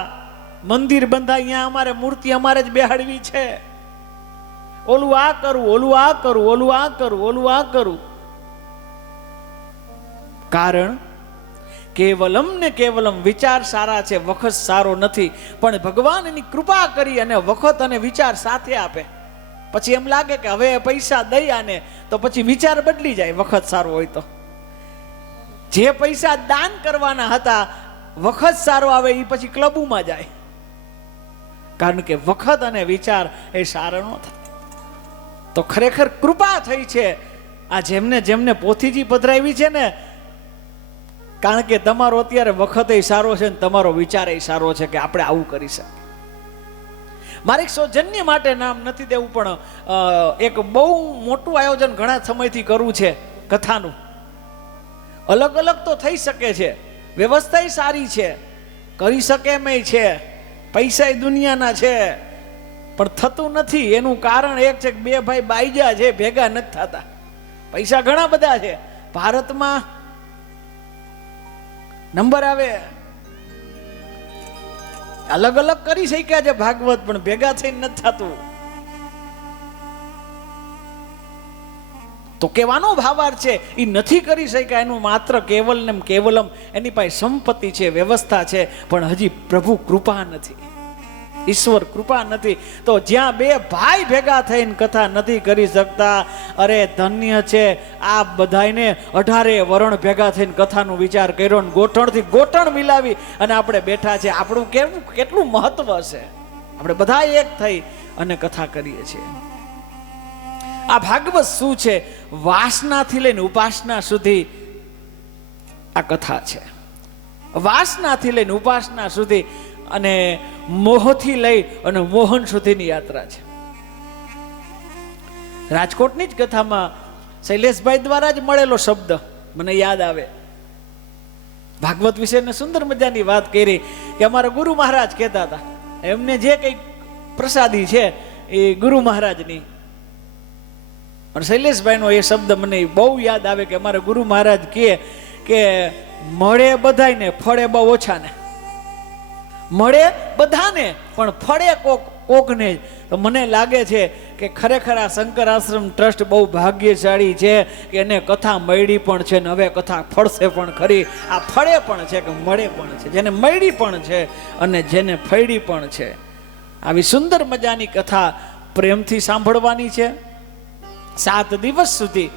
મંદિર બંધાય, અહીંયા અમારે મૂર્તિ અમારે જ બેહાડવી છે, ઓલું આ કરું, ઓલું આ કરું, ઓલું આ કરું, ઓલું આ કરું. કારણ કેવલમ ને કેવલમ વિચાર સારા છે, વખત સારો નથી. પણ ભગવાન એની કૃપા કરી અને વખત અને વિચાર સાથે આપે. પછી એમ લાગે કે હવે પૈસા દઈ આને, તો પછી વિચાર બદલી જાય. વખત સારો હોય તો જે પૈસા દાન કરવાના હતા, વખત સારો આવે એ પછી ક્લબમાં જાય. કારણ કે વખત અને વિચાર એ સારા ન થાય. તો ખરેખર કૃપા થઈ છે આ જેમને જેમને પોથીજી પધરાવી છે ને. કારણ કે તમારો અત્યારે વખત એ સારો છે ને તમારો વિચાર એ સારો છે કે આપણે આવું કરી શકીએ. મારે એક સૌજન્ય માટે નામ નથી દેવું, પણ એક બહુ મોટું આયોજન ઘણા સમયથી કરવું છે કથાનું. અલગ અલગ તો થઈ શકે છે, વ્યવસ્થા સારી છે, કરી શકે એમ છે, પૈસા દુનિયાના છે, પણ થતું નથી. એનું કારણ એક છે કે બે ભાઈ બાઈજા છે, ભેગા નથી થતા. પૈસા ઘણા બધા છે, ભારતમાં નંબર આવે, અલગ અલગ કરી શક્યા છે ભાગવત, પણ ભેગા થઈને નથી થતું. તો કહેવાનો ભાવાર્થ છે એ નથી કરી શક્યા. એનું માત્ર કેવલ ને કેવલમ એની પાસે સંપત્તિ છે, વ્યવસ્થા છે, પણ હજી પ્રભુ કૃપા નથી, ઈશ્વર કૃપા નથી. તો જ્યાં બે ભાઈ ભેગા થઈને કથા નથી કરી શકતા, અરે ધન્ય છે આ બધાને 18 વરણ ભેગા થઈને કથાનો વિચાર કર્યો ને ગોઠણથી ગોઠણ મિલાવી અને આપણે બેઠા છે. આપણું કેટલું મહત્વ છે. આપણે બધા એક થઈ અને કથા કરીએ છીએ. આ ભાગવત શું છે? વાસનાથી લઈને ઉપાસના સુધી આ કથા છે. વાસનાથી લઈને ઉપાસના સુધી અને મોહથી લઈ અને મોહન સુધીની યાત્રા છે. રાજકોટની જ કથામાં શૈલેષભાઈ દ્વારા જ મળેલો શબ્દ મને યાદ આવે. ભાગવત વિશે સુંદર મજાની વાત કરી કે અમારા ગુરુ મહારાજ કહેતા હતા, એમને જે કંઈક પ્રસાદી છે એ ગુરુ મહારાજની. અને શૈલેષભાઈનો એ શબ્દ મને બહુ યાદ આવે કે અમારા ગુરુ મહારાજ કહે કે મળે બધાને, ફળે બહુ ઓછાને. મળે બધાને પણ ફળે કોકને. તો મને લાગે છે કે ખરેખર આ શંકર આશ્રમ ટ્રસ્ટ બહુ ભાગ્યશાળી છે કે એને કથા મળી પણ છે ને હવે કથા ફળશે પણ ખરી. આ ફળે પણ છે કે મળે પણ છે, જેને મળી પણ છે અને જેને ફળી પણ છે. આવી સુંદર મજાની કથા પ્રેમથી સાંભળવાની છે. 7 દિવસ સુધી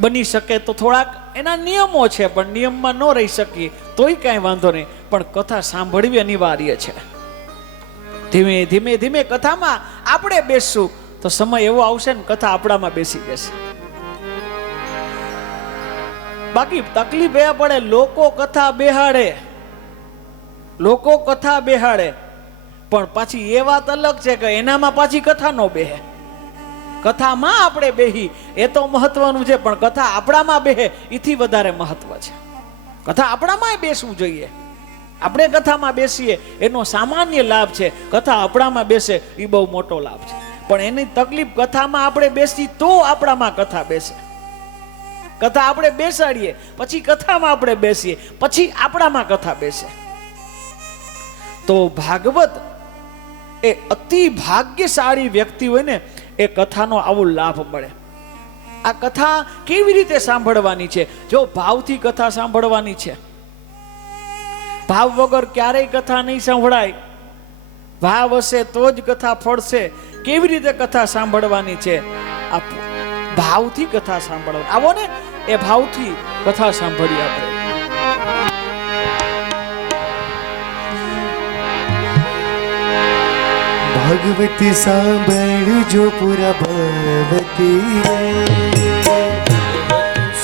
બની શકે તો થોડાક એના નિયમો છે, પણ નિયમમાં ન રહી શકીએ તોય કાંઈ વાંધો નહીં, પણ કથા સાંભળવી અનિવાર્ય છે. ધીમે ધીમે ધીમે કથામાં આપણે બેસશું તો સમય એવો આવશે ને કથા આપણામાં બેસી જશે. બાકી તકલીફ એ પડે, લોકો કથા બેહાડે, પણ પાછી એ વાત અલગ છે કે એનામાં પાછી કથા નો બેહે. કથામાં આપણે બેહી એ તો મહત્વનું છે, પણ કથા આપણામાં બેહે એથી વધારે મહત્વ છે. કથા આપણામાં બેસવું જોઈએ. આપણે કથામાં બેસીએ એનો સામાન્ય લાભ છે, કથા આપણામાં બેસે એ બહુ મોટો લાભ છે. પણ એની તકલીફ કથામાં આપણે બેસી તો આપણામાં કથા બેસે. કથા આપણે બેસાડીએ પછી કથામાં આપણે બેસીએ પછી આપણામાં કથા બેસે. તો ભાગવત એ અતિ ભાગ્યશાળી વ્યક્તિ હોય ને એ કથાનો આવો લાભ મળે. આ કથા કેવી રીતે સાંભળવાની છે? જો ભાવથી કથા સાંભળવાની છે. ભાવ વગર ક્યારેય કથા નહીં સંભળાય. ભાવ હશે તો જ કથા ફળશે. કેવી રીતે કથા સાંભળવાની છે? આ ભાવથી કથા સાંભળવાની. આવો ને એ ભાવથી કથા સાંભળીએ આપણે. ભાગવતી સાંભળજો પુરા ભવતી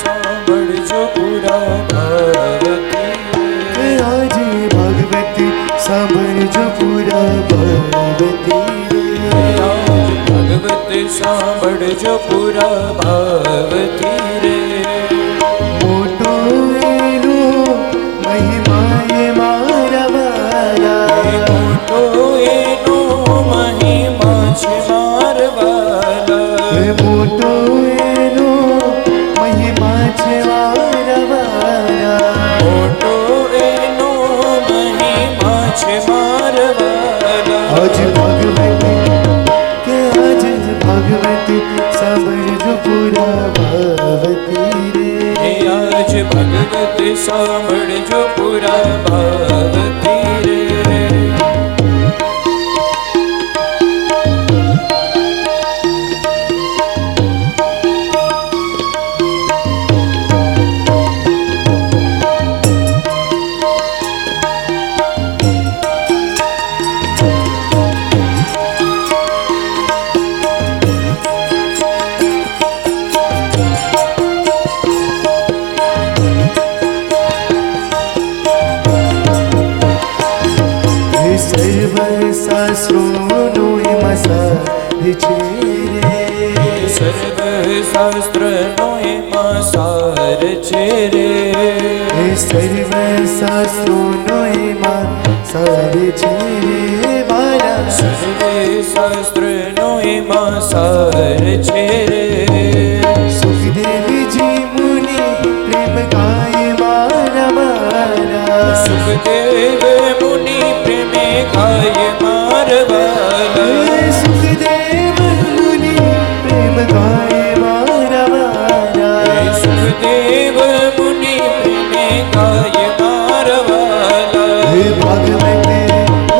સાંભળજો પુરા ભવતી આજે ભાગવતી સાંભળજો પુરા ભવતી ભગવતી સાંભળજો પુરા ભવતી રે મોટો એનો મહિમા એ મારા વાલા મોટો એનો મહિમા છે મારવાલા મોટો એનો મહિમા છે મારા વાલા મોટો એનો મહિમા છે મારવાલા આજ ભગવતી કે આજ ભગવતી સાંભળજો પુરા ભવતી રે હે આજ ભગવતી સાંભળજો પુરા ભવતી રે હે સર્વ શાસ્ત્રોનો એમાં સાધ છે રે સર્વ શાસ્ત્રનો એમાં સાર છે રે હે સર્વ શાસ્ત્રોનો એમાં સાર છે રે મારા સર્વે શાસ્ત્રનો એમાં સાર છે રે સુખદેવજી મુનિ પ્રેમ ગાય મારા મારા સુખદેવ મુનિ પ્રેમે ગાય મારવાલા સુખદેવ મુનિ પ્રેમ ગાય મારા મારા સુખદેવ મુનિ પ્રેમે ગાય મારવાલા હે ભગવતી ઓ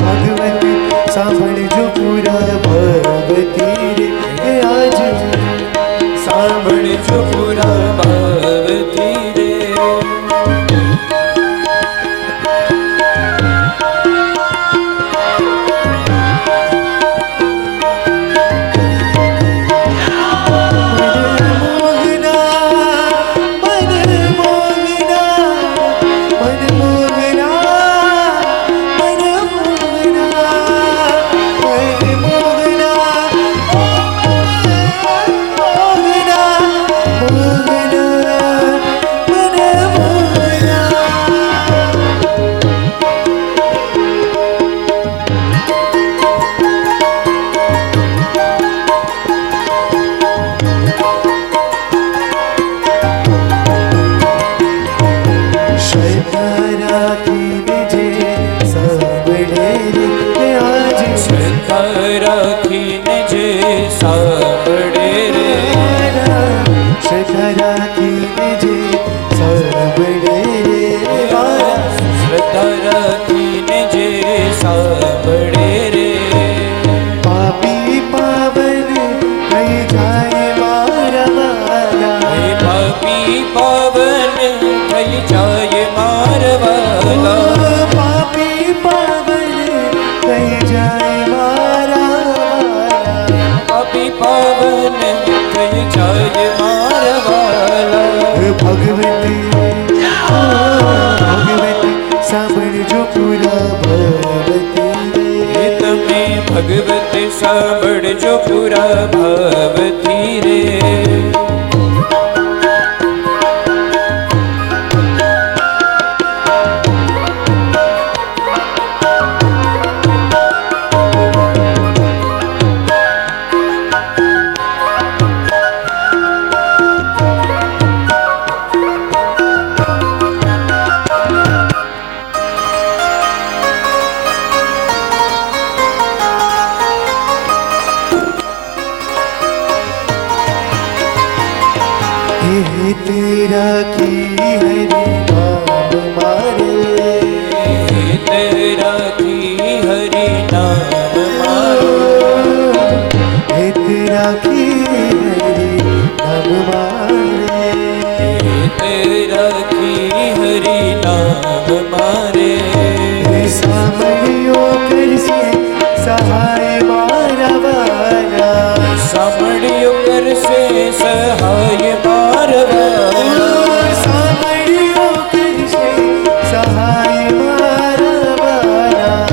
ભગવતી સાંભળજો પુરા ભગવતી રે હે આજ સાંભળજો પુરા ભવતી રે શ્રદ્ધા રાખીને જે સાંભળે રે આજ શ્રદ્ધા રાખીને જે સાંભળે રે શ્રદ્ધા રાખીને જે સાંભળે રે મારા શ્રદ્ધા રાખીને જે સાંભળે રે પાપી પાવન થઈ જાય મારા વાલા હે પાપી પાવન થઈ જાય મારવાલા પાપી પાવન થઈ જાય મારા વાલા પાપી પાવન થઈ જાય મારવાલા ભગવતી ભગવતી સાંભળજો પુરા ભગવતી હે તમે ભગવતી સાંભળજો પુરા ભવતી રે રાખી હરી નામ મારે હિત રાખી હરિ નામ મારે સામણીઓ કરશે સહાય મારા વાલા સાંભળ્યો કરશે સહાય